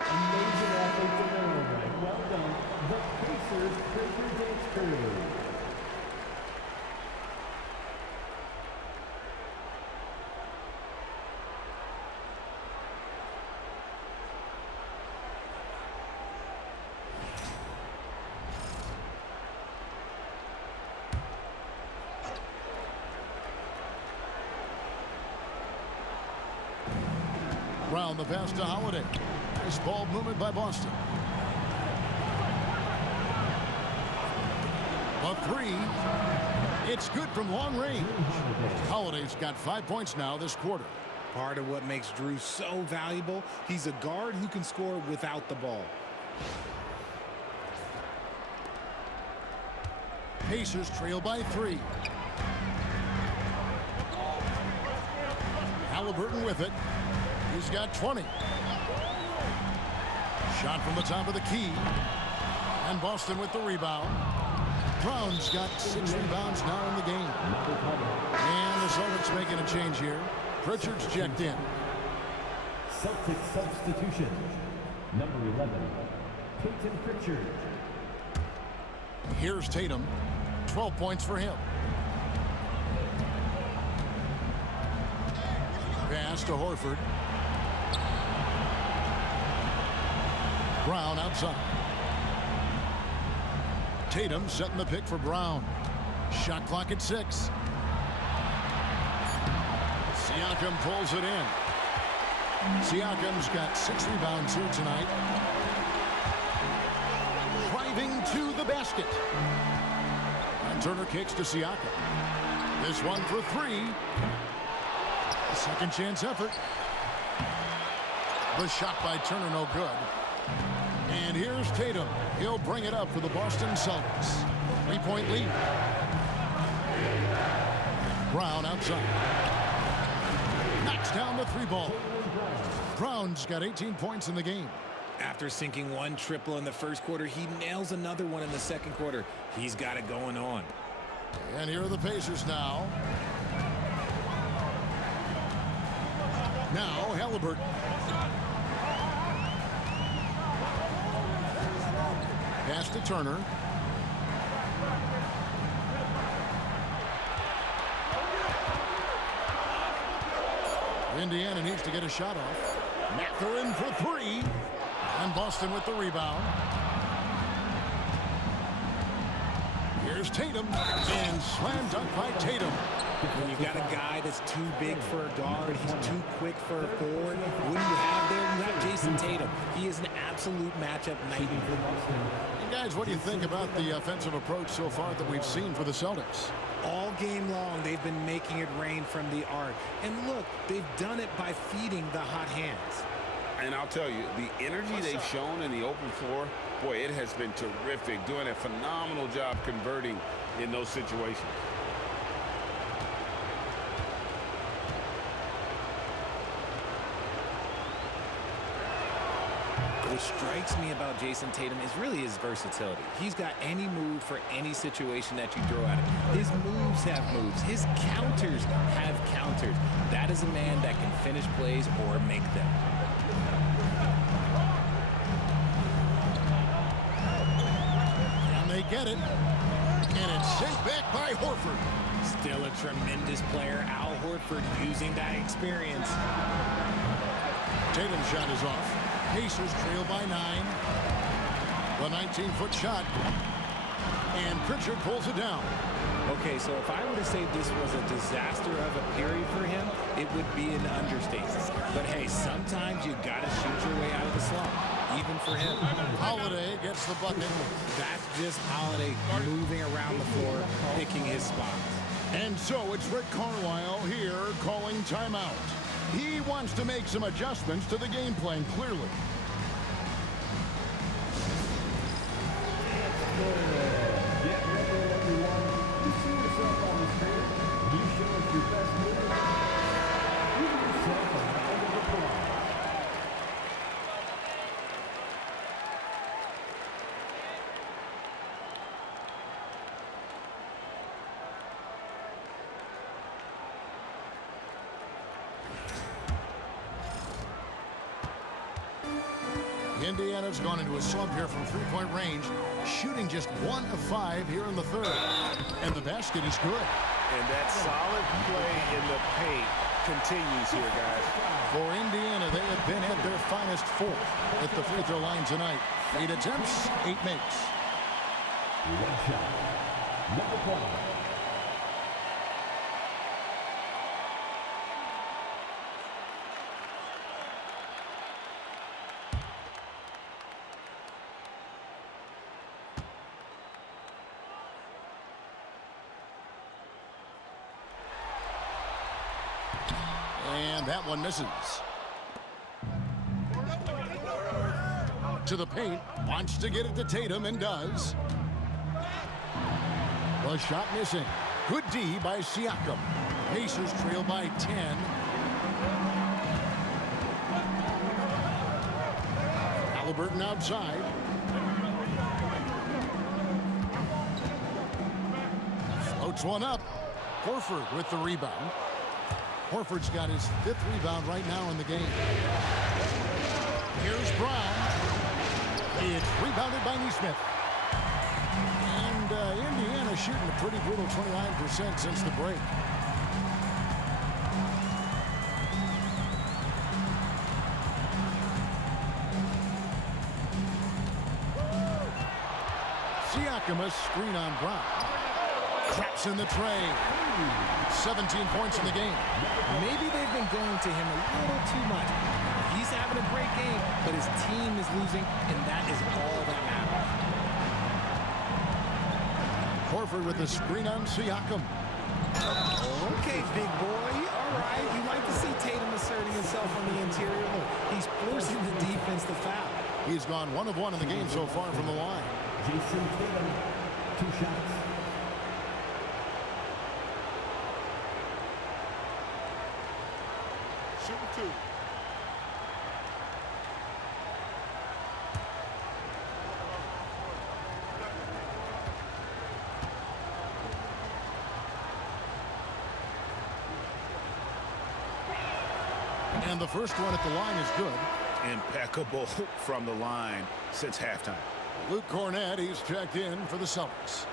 Amazing athletes in their own right. Well done, the Pacers record dance crew. the pass to Holiday. Nice ball movement by Boston. A three. It's good from long range. Holiday's got 5 points now this quarter. Part of what makes Drew so valuable, he's a guard who can score without the ball. Pacers trail by 3. Halliburton with it. He's got 20. Shot from the top of the key. And Boston with the rebound. Brown's got 6 rebounds now in the game. And the Celtics making a change here. Pritchard's checked in. Celtics substitution. Number 11, Peyton Pritchard. Here's Tatum. 12 points for him. Pass to Horford. Brown outside. Tatum setting the pick for Brown. Shot clock at 6. Siakam pulls it in. Siakam's got 6 rebounds here tonight. Driving to the basket. And Turner kicks to Siakam. This one for 3. Second chance effort. The shot by Turner no good. And here's Tatum. He'll bring it up for the Boston Celtics. 3-point lead. Brown outside. Knocks down the 3 ball. Brown's got 18 points in the game. After sinking 1 triple in the first quarter, he nails another one in the second quarter. He's got it going on. And here are the Pacers now. Now Halliburton. Pass to Turner. Indiana needs to get a shot off. Mathurin for 3. And Boston with the rebound. Here's Tatum. And slam dunk by Tatum. When you got a guy that's too big for a guard, he's too quick for a forward, what do you have there? You have Jason Tatum. He is an absolute matchup nightmare. And guys, what do you think about the offensive approach so far that we've seen for the Celtics? All game long, they've been making it rain from the arc. And look, they've done it by feeding the hot hands. And I'll tell you, the energy they've shown in the open floor, boy, it has been terrific. Doing a phenomenal job converting in those situations. What strikes me about Jason Tatum is really his versatility. He's got any move for any situation that you throw at him. His moves have moves. His counters have counters. That is a man that can finish plays or make them. And they get it. And it's sent back by Horford. Still a tremendous player. Al Horford using that experience. Tatum's shot is off. Pacers trail by 9. The 19-foot shot. And Pritchard pulls it down. Okay, so if I were to say this was a disaster of a period for him, it would be an understatement. But hey, sometimes you gotta shoot your way out of the slump, even for him. Holiday gets the bucket. That's just Holiday moving around the floor, picking his spots. And so it's Rick Carlisle here calling timeout. He wants to make some adjustments to the game plan, clearly. Get ready, everyone. You see yourself on the screen. You show us your best move. Give yourself a round of applause. Indiana's gone into a slump here from 3-point range, shooting just 1 of 5 here in the third. And the basket is good. And that solid play in the paint continues here, guys. For Indiana, they have been at their finest 4th at the free throw line tonight. 8 attempts, 8 makes. One shot. Number 12. That one misses. To the paint, wants to get it to Tatum and does. The shot missing. Good D by Siakam. Pacers trail by 10. Halliburton outside. Floats one up. Horford with the rebound. Horford's got his 5th rebound right now in the game. Here's Brown. It's rebounded by Neesmith. And Indiana shooting a pretty brutal 29% since the break. Siakam, a screen on Brown. Traps in the tray. 17 points in the game. Maybe they've been going to him a little too much. He's having a great game, but his team is losing, and that is all that matters. Horford with the screen on Siakam. Okay, big boy. All right. You like to see Tatum asserting himself on the interior. Look, he's forcing the defense to foul. He's gone 1 of 1 in the game so far from the line. Jason Tatum, 2 shots. Shooting 2. And the first one at the line is good. Impeccable from the line since halftime. Luke Cornett, he's checked in for the Celtics.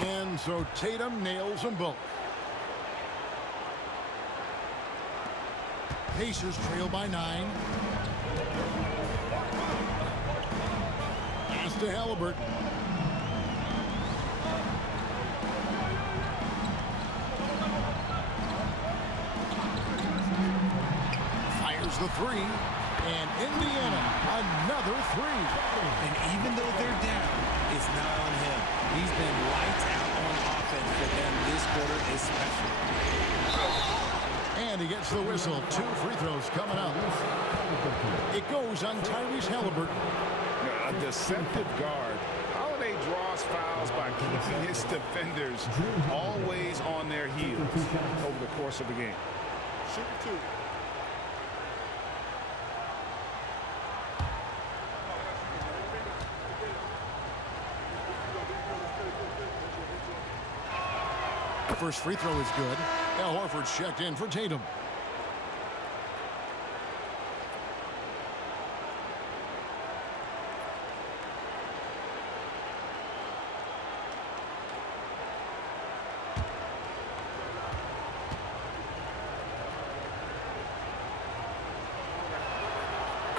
And so Tatum nails them both. Pacers trail by 9. Pass to Halliburton. Fires the 3. And Indiana, another 3. And even though they're down, it's not on him. He's been lights out on offense for them this quarter especially. And he gets the whistle. 2 free throws coming up. It goes on Tyrese Halliburton. A deceptive guard. Holiday draws fouls by keeping his defenders always on their heels over the course of the game. Shooting 2. First free throw is good. Al Horford's checked in for Tatum.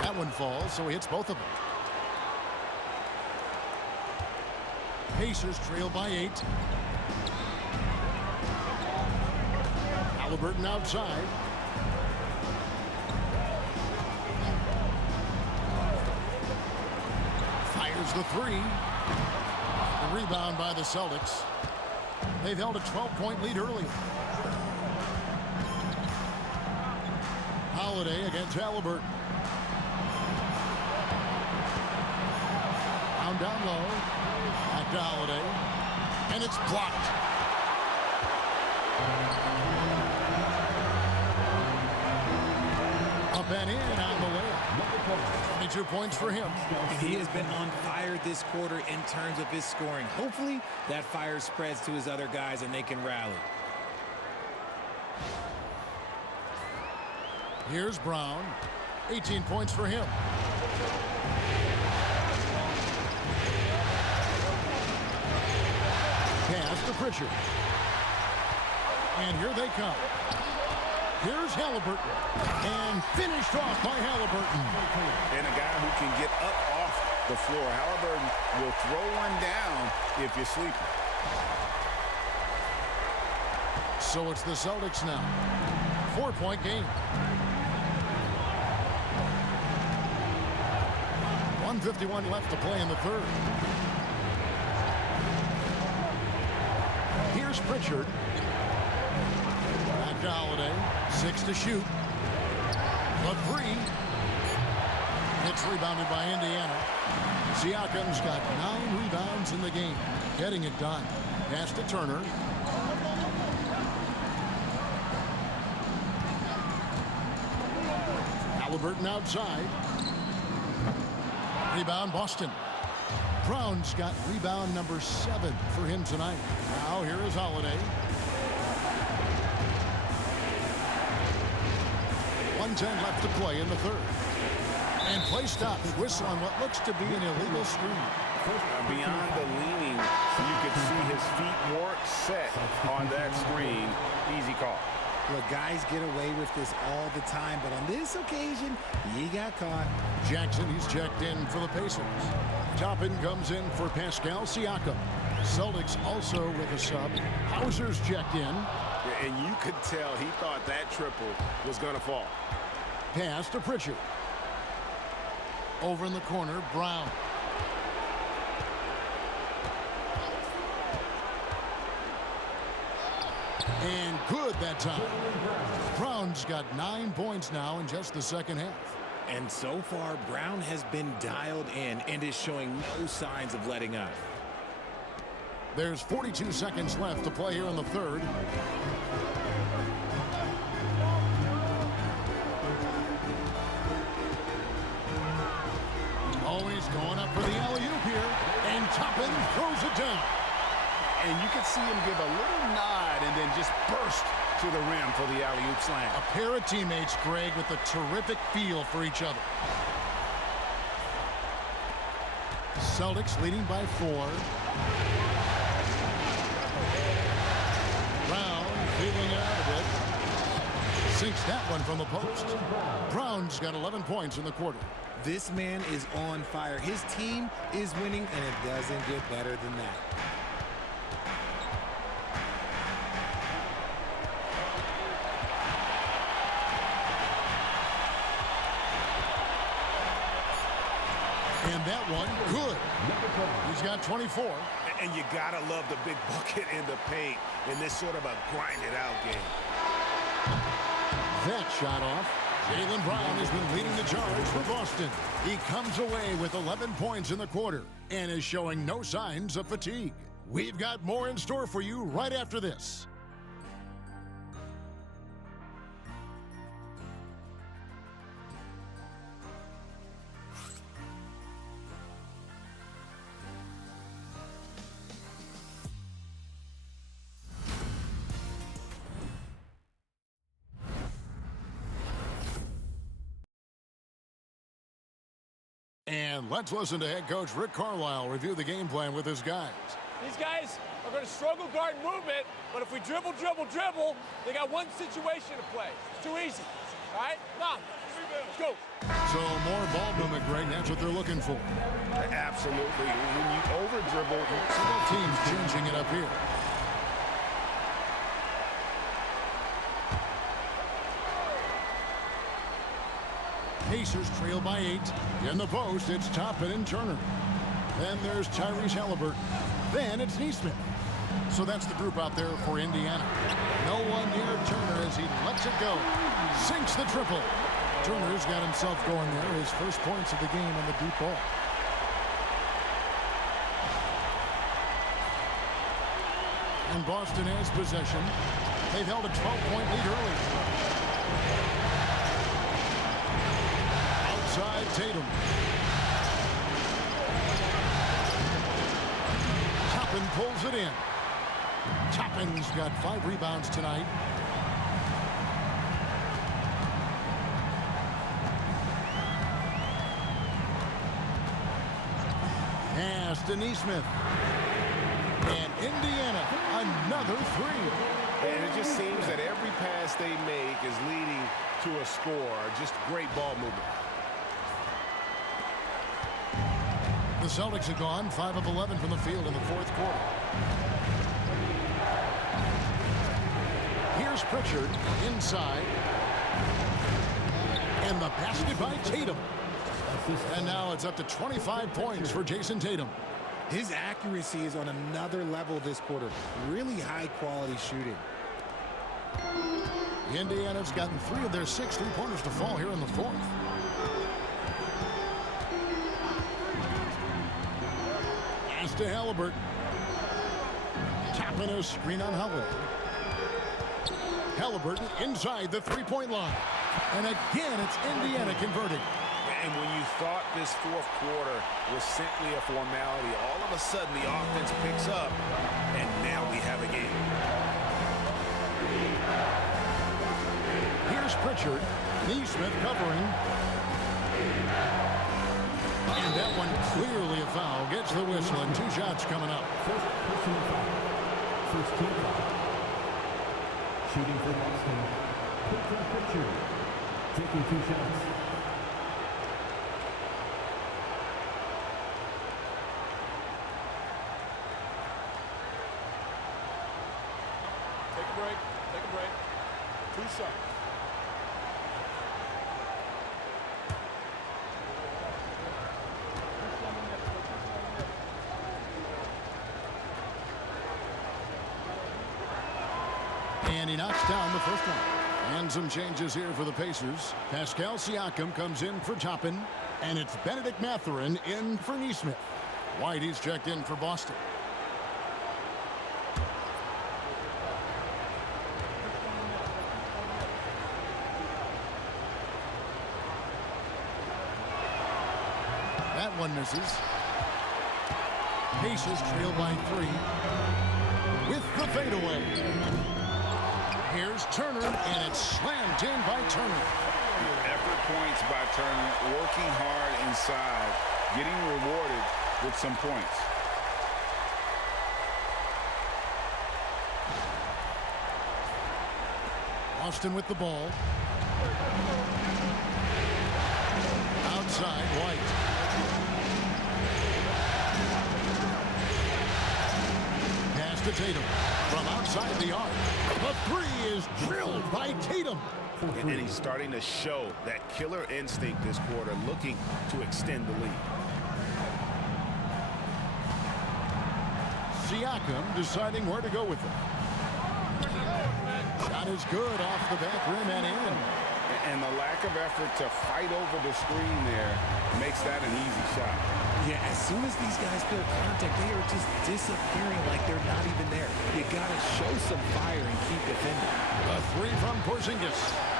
That one falls, so he hits both of them. Pacers trail by 8. Halliburton outside. Fires the 3. The rebound by the Celtics. They've held a 12-point lead earlier. Holiday against Halliburton. Down low. Back to Holiday. And it's blocked. Up and in on the layup. 22 points for him. And he has been on fire this quarter in terms of his scoring. Hopefully that fire spreads to his other guys and they can rally. Here's Brown. 18 points for him. Pass to Pritchard. And here they come. Here's Halliburton. And finished off by Halliburton. And a guy who can get up off the floor. Halliburton will throw one down if you're sleeping. So it's the Celtics now. 4-point game. 1:51 left to play in the third. Here's Pritchard. Back to Holiday. 6 to shoot. The three. It's rebounded by Indiana. Siakam's got 9 rebounds in the game. Getting it done. Pass to Turner. Halliburton outside. Rebound Boston. Brown's got rebound number 7 for him tonight. Now here is Holiday. 1:10 left to play in the third. And play stops. Whistle on what looks to be an illegal screen. Beyond the leaning, you could see his feet weren't set on that screen. Easy call. Look, guys get away with this all the time, but on this occasion, he got caught. Jackson, he's checked in for the Pacers. Toppin comes in for Pascal Siakam. Celtics also with a sub. Hauser's checked in. And you could tell he thought that triple was going to fall. Pass to Pritchard. Over in the corner, Brown. And good that time. Brown's got 9 points now in just the second half. And so far, Brown has been dialed in and is showing no signs of letting up. There's 42 seconds left to play here in the third. Always going up for the alley-oop here. And Toppin throws it down. And you could see him give a little nod and then just burst to the rim for the alley-oop slam. A pair of teammates, Greg, with a terrific feel for each other. Celtics leading by 4. Brown feeling it out a bit. Sinks that one from the post. Brown's got 11 points in the quarter. This man is on fire. His team is winning, and it doesn't get better than that. And that one, good. He's got 24. And you gotta love the big bucket in the paint in this sort of a grind-it-out game. That shot off. Jaylen Brown has been leading the charge for Boston. He comes away with 11 points in the quarter and is showing no signs of fatigue. We've got more in store for you right after this. And let's listen to head coach Rick Carlisle review the game plan with his guys. These guys are going to struggle guarding movement, but if we dribble, they got one situation to play. It's too easy. All right? Come on. Let's go. So more ball movement, Greg. That's what they're looking for. Absolutely. When you over-dribble, several teams changing it up here. Pacers trail by 8. In the post, it's Toppin and Turner. Then there's Tyrese Halliburton. Then it's Neesmith. So that's the group out there for Indiana. No one near Turner as he lets it go. Sinks the triple. Turner's got himself going there. His first points of the game on the deep ball. And Boston has possession. They've held a 12-point lead early. Outside Tatum. Toppin pulls it in. Toppin's got 5 rebounds tonight. Pass to Neesmith. And Indiana, another 3. And it just seems that every pass they make is leading to a score. Just great ball movement. The Celtics have gone 5 of 11 from the field in the fourth quarter. Here's Pritchard inside. And the basket by Tatum. And now it's up to 25 points for Jason Tatum. His accuracy is on another level this quarter. Really high-quality shooting. Indiana's gotten 3 of their 6 3-pointers to fall here in the fourth. Pass to Halliburton. Tapping a screen on Holiday. Halliburton inside the 3-point line. And again, it's Indiana converting. And when you thought this fourth quarter was simply a formality, all of a sudden the offense picks up, and now we have a game. Here's Pritchard. Neesmith covering. And that one clearly a foul. Gets the whistle, and 2 shots coming up. First team foul. Shooting for Boston. Pritchard. Taking 2 shots. Take a break. 2 shots. And he knocks down the first one. And some changes here for the Pacers. Pascal Siakam comes in for Toppin. And it's Benedict Mathurin in for Neesmith. Whitey's checked in for Boston. That one misses. Pacers trail by 3 with the fadeaway. Here's Turner, and it's slammed in by Turner. Effort points by Turner, working hard inside, getting rewarded with some points. Austin with the ball. Outside, White. Pass to Tatum. From outside the arc. The 3 is drilled by Tatum. And he's starting to show that killer instinct this quarter, looking to extend the lead. Siakam deciding where to go with it. Shot is good off the back rim and in. And the lack of effort to fight over the screen there makes that an easy shot. Yeah, as soon as these guys feel contact, they are just disappearing like they're not even there. You got to show some fire and keep defending. A 3 from Porzingis.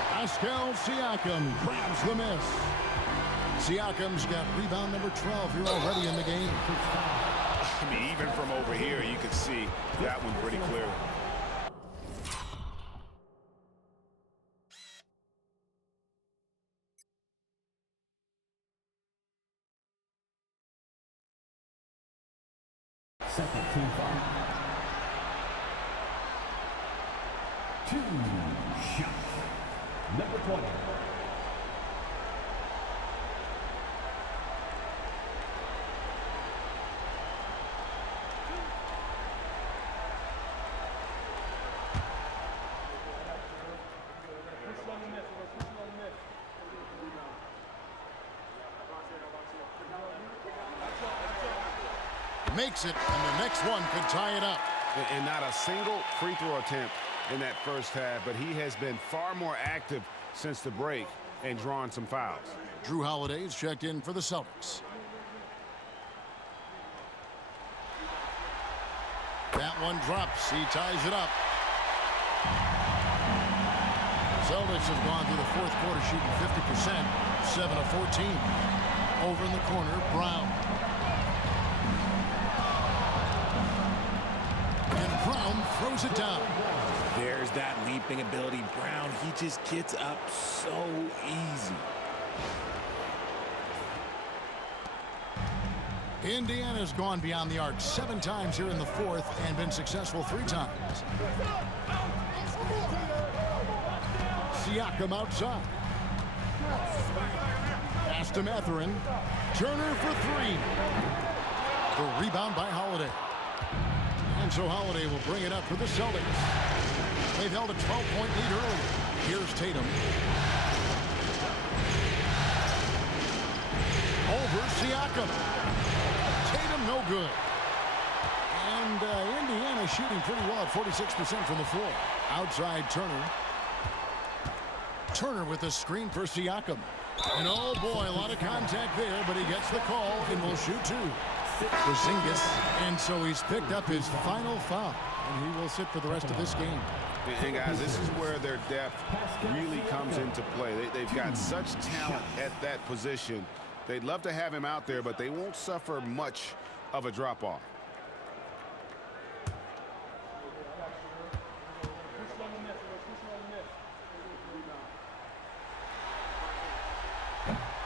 Pascal Siakam grabs the miss. Siakam's got rebound number 12 here already in the game. I mean, even from over here, you can see that one pretty clearly. Second team foul. 2 shots. Number 20. Makes it, and the next one could tie it up. And not a single free throw attempt in that first half, but he has been far more active since the break and drawn some fouls. Drew Holiday's checked in for the Celtics. That one drops. He ties it up. Celtics have gone through the fourth quarter shooting 50%, 7 of 14. Over in the corner, Brown. Brown throws it down. There's that leaping ability. Brown, he just gets up so easy. Indiana's gone beyond the arc 7 times here in the fourth and been successful 3 times. Siakam outside. Pass to Mathurin. Turner for 3. The rebound by Holiday. And so Holiday will bring it up for the Celtics. They've held a 12-point lead early. Here's Tatum. Over Siakam. Tatum no good. And Indiana shooting pretty well at 46% from the floor. Outside Turner. Turner with a screen for Siakam. And oh boy, a lot of contact there, but he gets the call and will shoot two. Porzingis. And so he's picked up his final foul. And he will sit for the rest of this game. And guys, this is where their depth really comes into play. They've got such talent at that position. They'd love to have him out there, but they won't suffer much of a drop-off.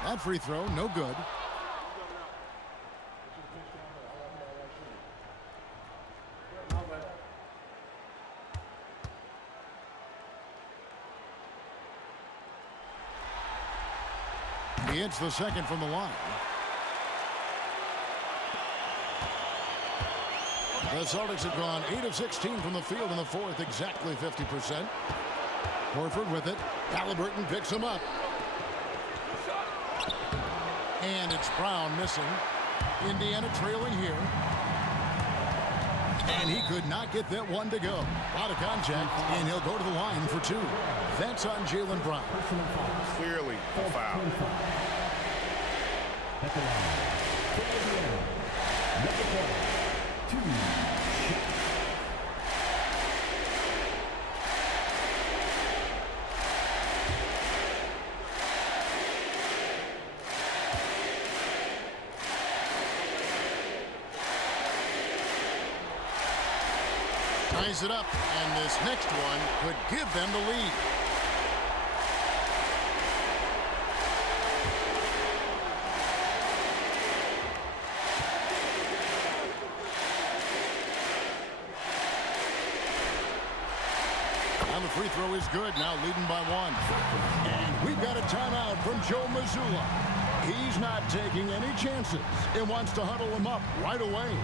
That free throw, no good. He hits the second from the line. The Celtics have gone 8 of 16 from the field in the fourth, exactly 50%. Horford with it. Halliburton picks him up. And it's Brown missing. Indiana trailing here. And he could not get that one to go. A lot of contact, and he'll go to the line for two. That's on Jaylen Brown. Clearly a foul. At the line. Number 2. Ties it up, and this next one could give them the lead. And the free throw is good, now leading by one. And we've got a timeout from Joe Mazzulla. He's not taking any chances and wants to huddle him up right away.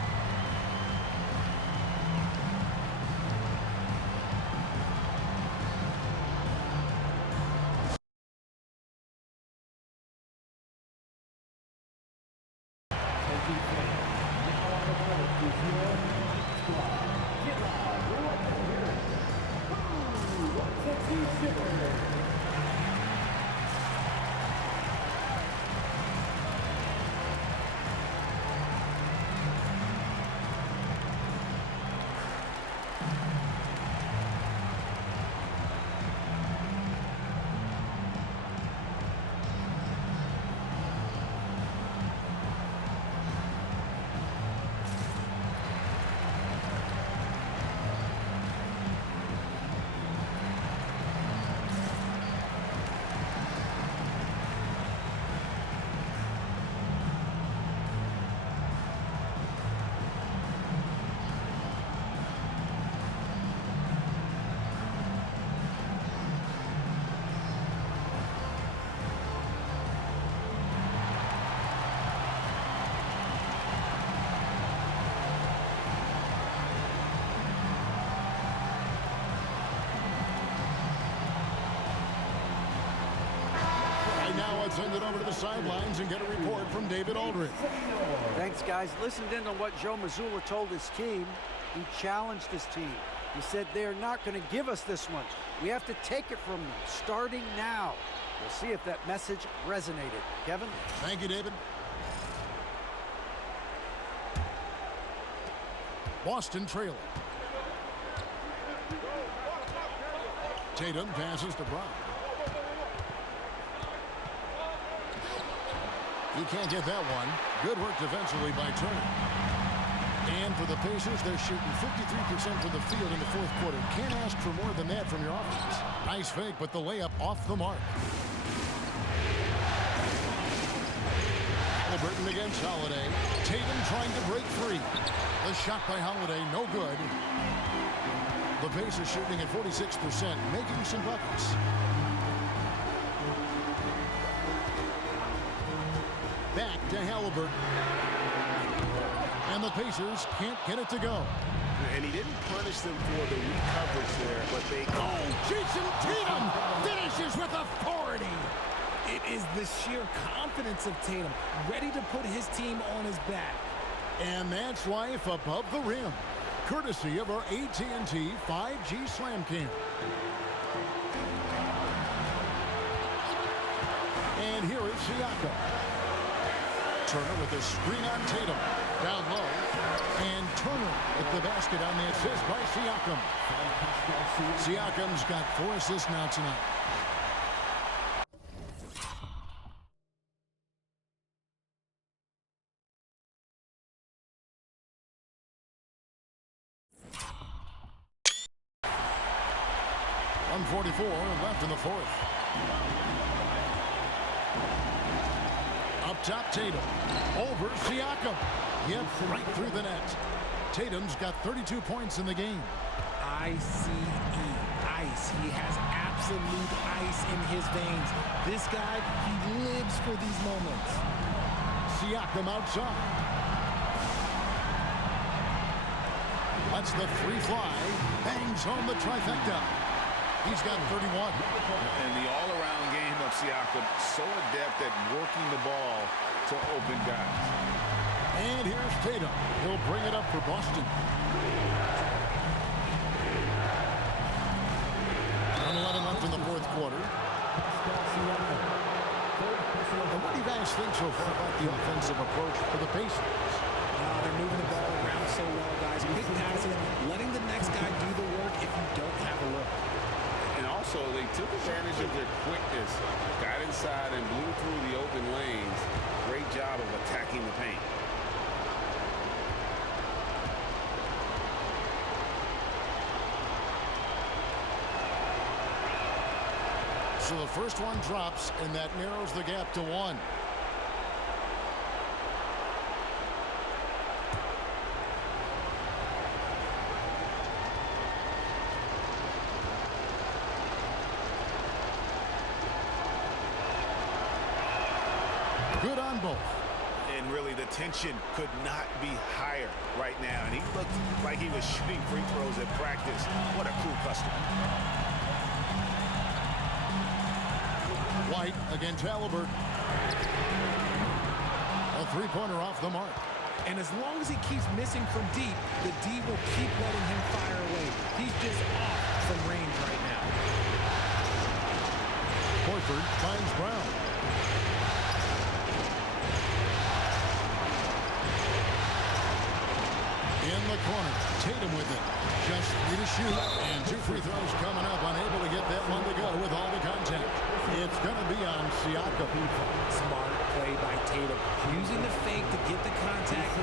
Now let's send it over to the sidelines and get a report from David Aldridge. Thanks, guys. Listened in on what Joe Mazzulla told his team. He challenged his team. He said they're not going to give us this one. We have to take it from them, starting now. We'll see if that message resonated. Kevin? Thank you, David. Boston trailing. Tatum passes to Brown. He can't get that one. Good work defensively by Turner. And for the Pacers, they're shooting 53% from the field in the fourth quarter. Can't ask for more than that from your offense. Nice fake, but the layup off the mark. Halliburton against Holiday. Tatum trying to break free. The shot by Holiday, no good. The Pacers shooting at 46%, making some buckets. Back to Halliburton. And the Pacers can't get it to go. And he didn't punish them for the weak coverage there, but they... Oh, Jason Tatum finishes with authority. It is the sheer confidence of Tatum, ready to put his team on his back. And that's life above the rim, courtesy of our AT&T 5G Slam Cam. And here is Siakam. Turner with a screen on Tatum. Down low. And Turner with the basket on the assist by Siakam. Siakam's got 4 assists now tonight. .144 left in the fourth. Up top, Tatum. Over Siakam. Yep, right through the net. Tatum's got 32 points in the game. I-C-E, ice. He has absolute ice in his veins. This guy, he lives for these moments. Siakam outside. That's the free fly. Bangs home the trifecta. He's got 31. And the all-around game of Siakam, so adept at working the ball to open guys. And here's Tatum. He'll bring it up for Boston. 1:11 left in the fourth quarter. And what do you guys think so far about the offensive approach for the Pacers? They're moving the ball around so well, guys. Quick passes, letting the next guy do the work if you don't have a look. And also, they took advantage of their quickness, got inside and blew through the open lanes. Great job of attacking the paint. So the first one drops, and that narrows the gap to 1. Good on both. And really, the tension could not be higher right now. And he looked like he was shooting free throws at practice. What a cool customer. White against Halliburton. A three-pointer off the mark. And as long as he keeps missing from deep, the D will keep letting him fire away. He's just off from range right now. Horford finds Brown. In the corner, Tatum with it. Just 3 to shoot, and 2 free throws coming up. Unable to get that one to go with all the contact. It's going to be on Siakam. Smart play by Tatum. Using the fake to get the contact.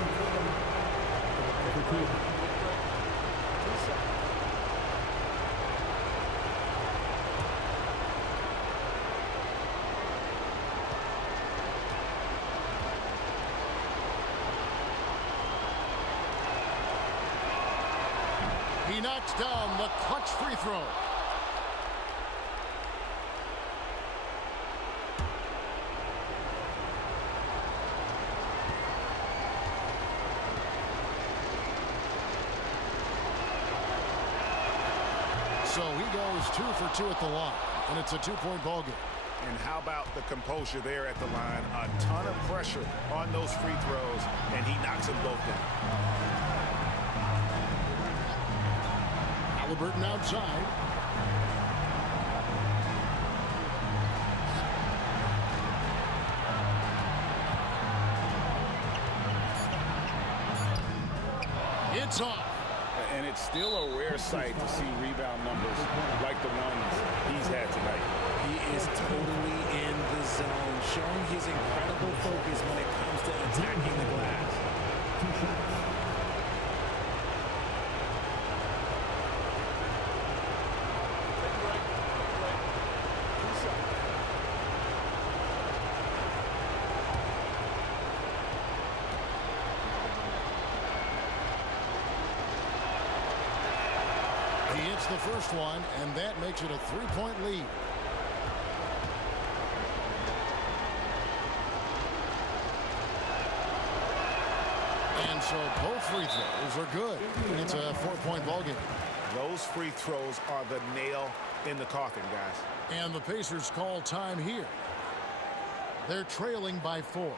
He knocks down the clutch free throw. So he goes 2 for 2 at the line, and it's a 2-point ball game. And how about the composure there at the line? A ton of pressure on those free throws, and he knocks them both down. Halliburton outside. It's off. And it's still a rare sight to see rebound numbers like the ones he's had tonight. He is totally in the zone, showing his incredible focus when it comes to attacking the glass. He hits the first one, and that makes it a 3-point lead. And so both free throws are good. It's a 4-point ball game. Those free throws are the nail in the coffin, guys. And the Pacers call time here. They're trailing by 4.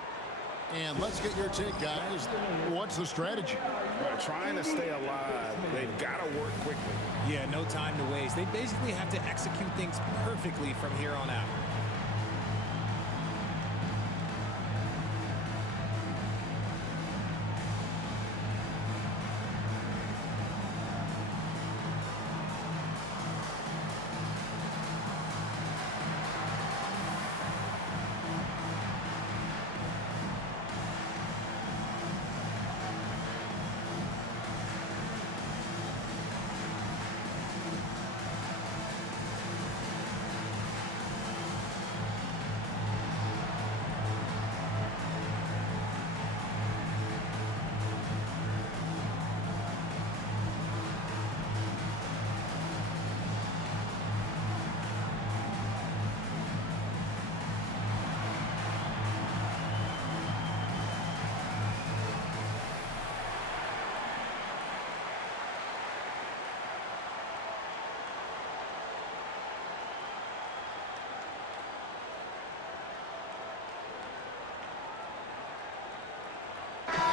And let's get your take, guys. What's the strategy? Trying to stay alive. They've got to work quickly. Yeah, no time to waste. They basically have to execute things perfectly from here on out.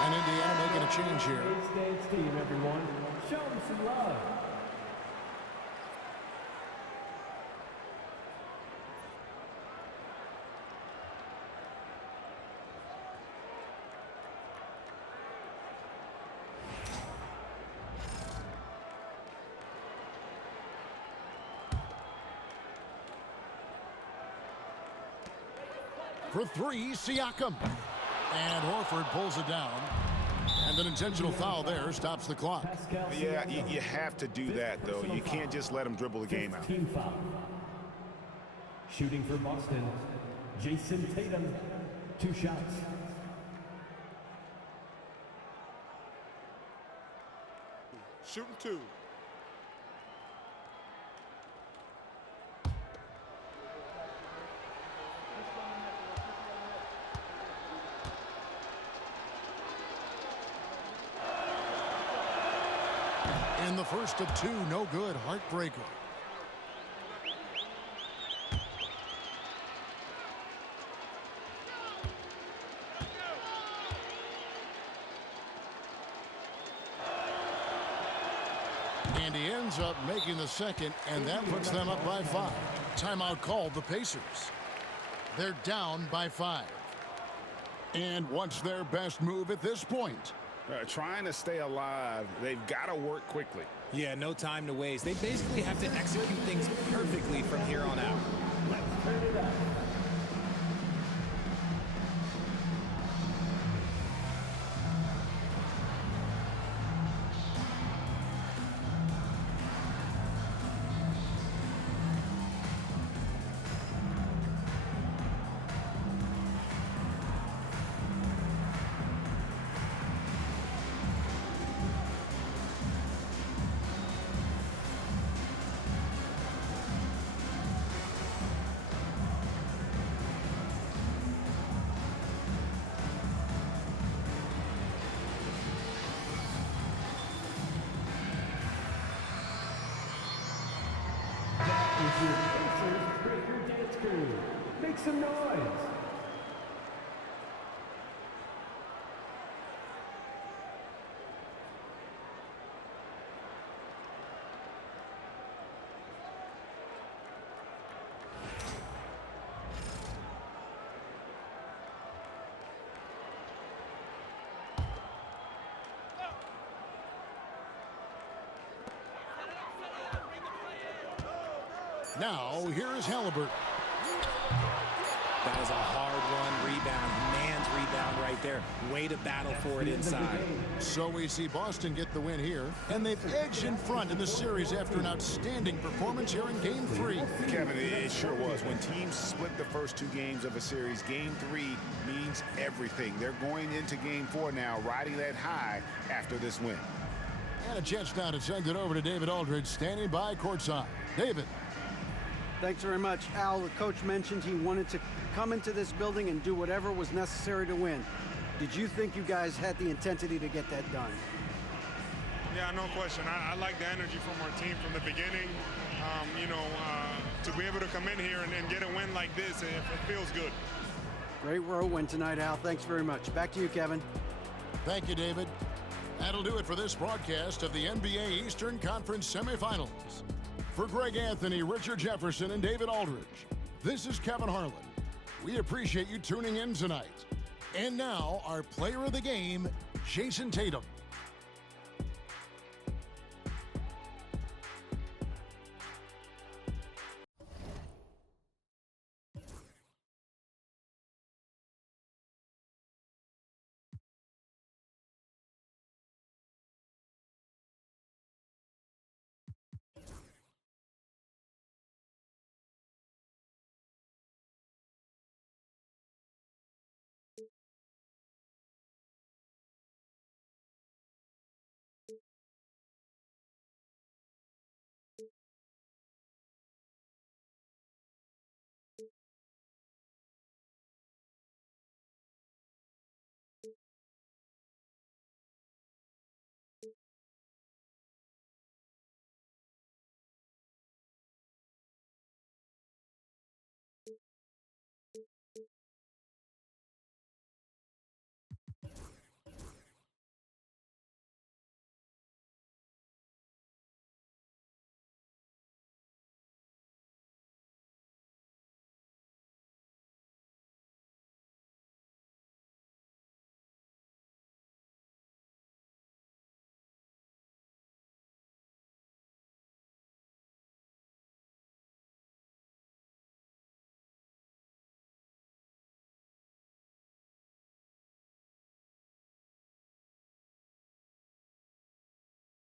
And Indiana making a change here. Dance team, everyone. Show them some love. For 3, Siakam. And Horford pulls it down. And an intentional foul there stops the clock. Yeah, you have to do that, though. You can't just let them dribble the game out. Shooting for Boston, Jason Tatum. 2 shots. Shooting 2. In the first of 2, no good. Heartbreaker. And he ends up making the second, and that puts them up by 5. Timeout called the Pacers. They're down by 5. And what's their best move at this point? Trying to stay alive, they've got to work quickly. Yeah, no time to waste. They basically have to execute things perfectly from here on out. Let's turn it up. Is your Pacers Breaker Dance Crew. Make some noise. Now, here is Halliburton. That is a hard-run rebound. Man's rebound right there. Way to battle for it inside. So we see Boston get the win here, and they've edged in front in the series after an outstanding performance here in Game 3. Kevin, it sure was. When teams split the first 2 games of a series, Game 3 means everything. They're going into Game 4 now, riding that high after this win. And a chance now to send it over to David Aldridge, standing by courtside. David. Thanks very much, Al. The coach mentioned he wanted to come into this building and do whatever was necessary to win. Did you think you guys had the intensity to get that done? Yeah, no question. I like the energy from our team from the beginning. To be able to come in here and get a win like this, it feels good. Great road win tonight, Al. Thanks very much. Back to you, Kevin. Thank you, David. That'll do it for this broadcast of the NBA Eastern Conference semifinals. For Greg Anthony, Richard Jefferson, and David Aldridge, this is Kevin Harlan. We appreciate you tuning in tonight. And now, our player of the game, Jason Tatum.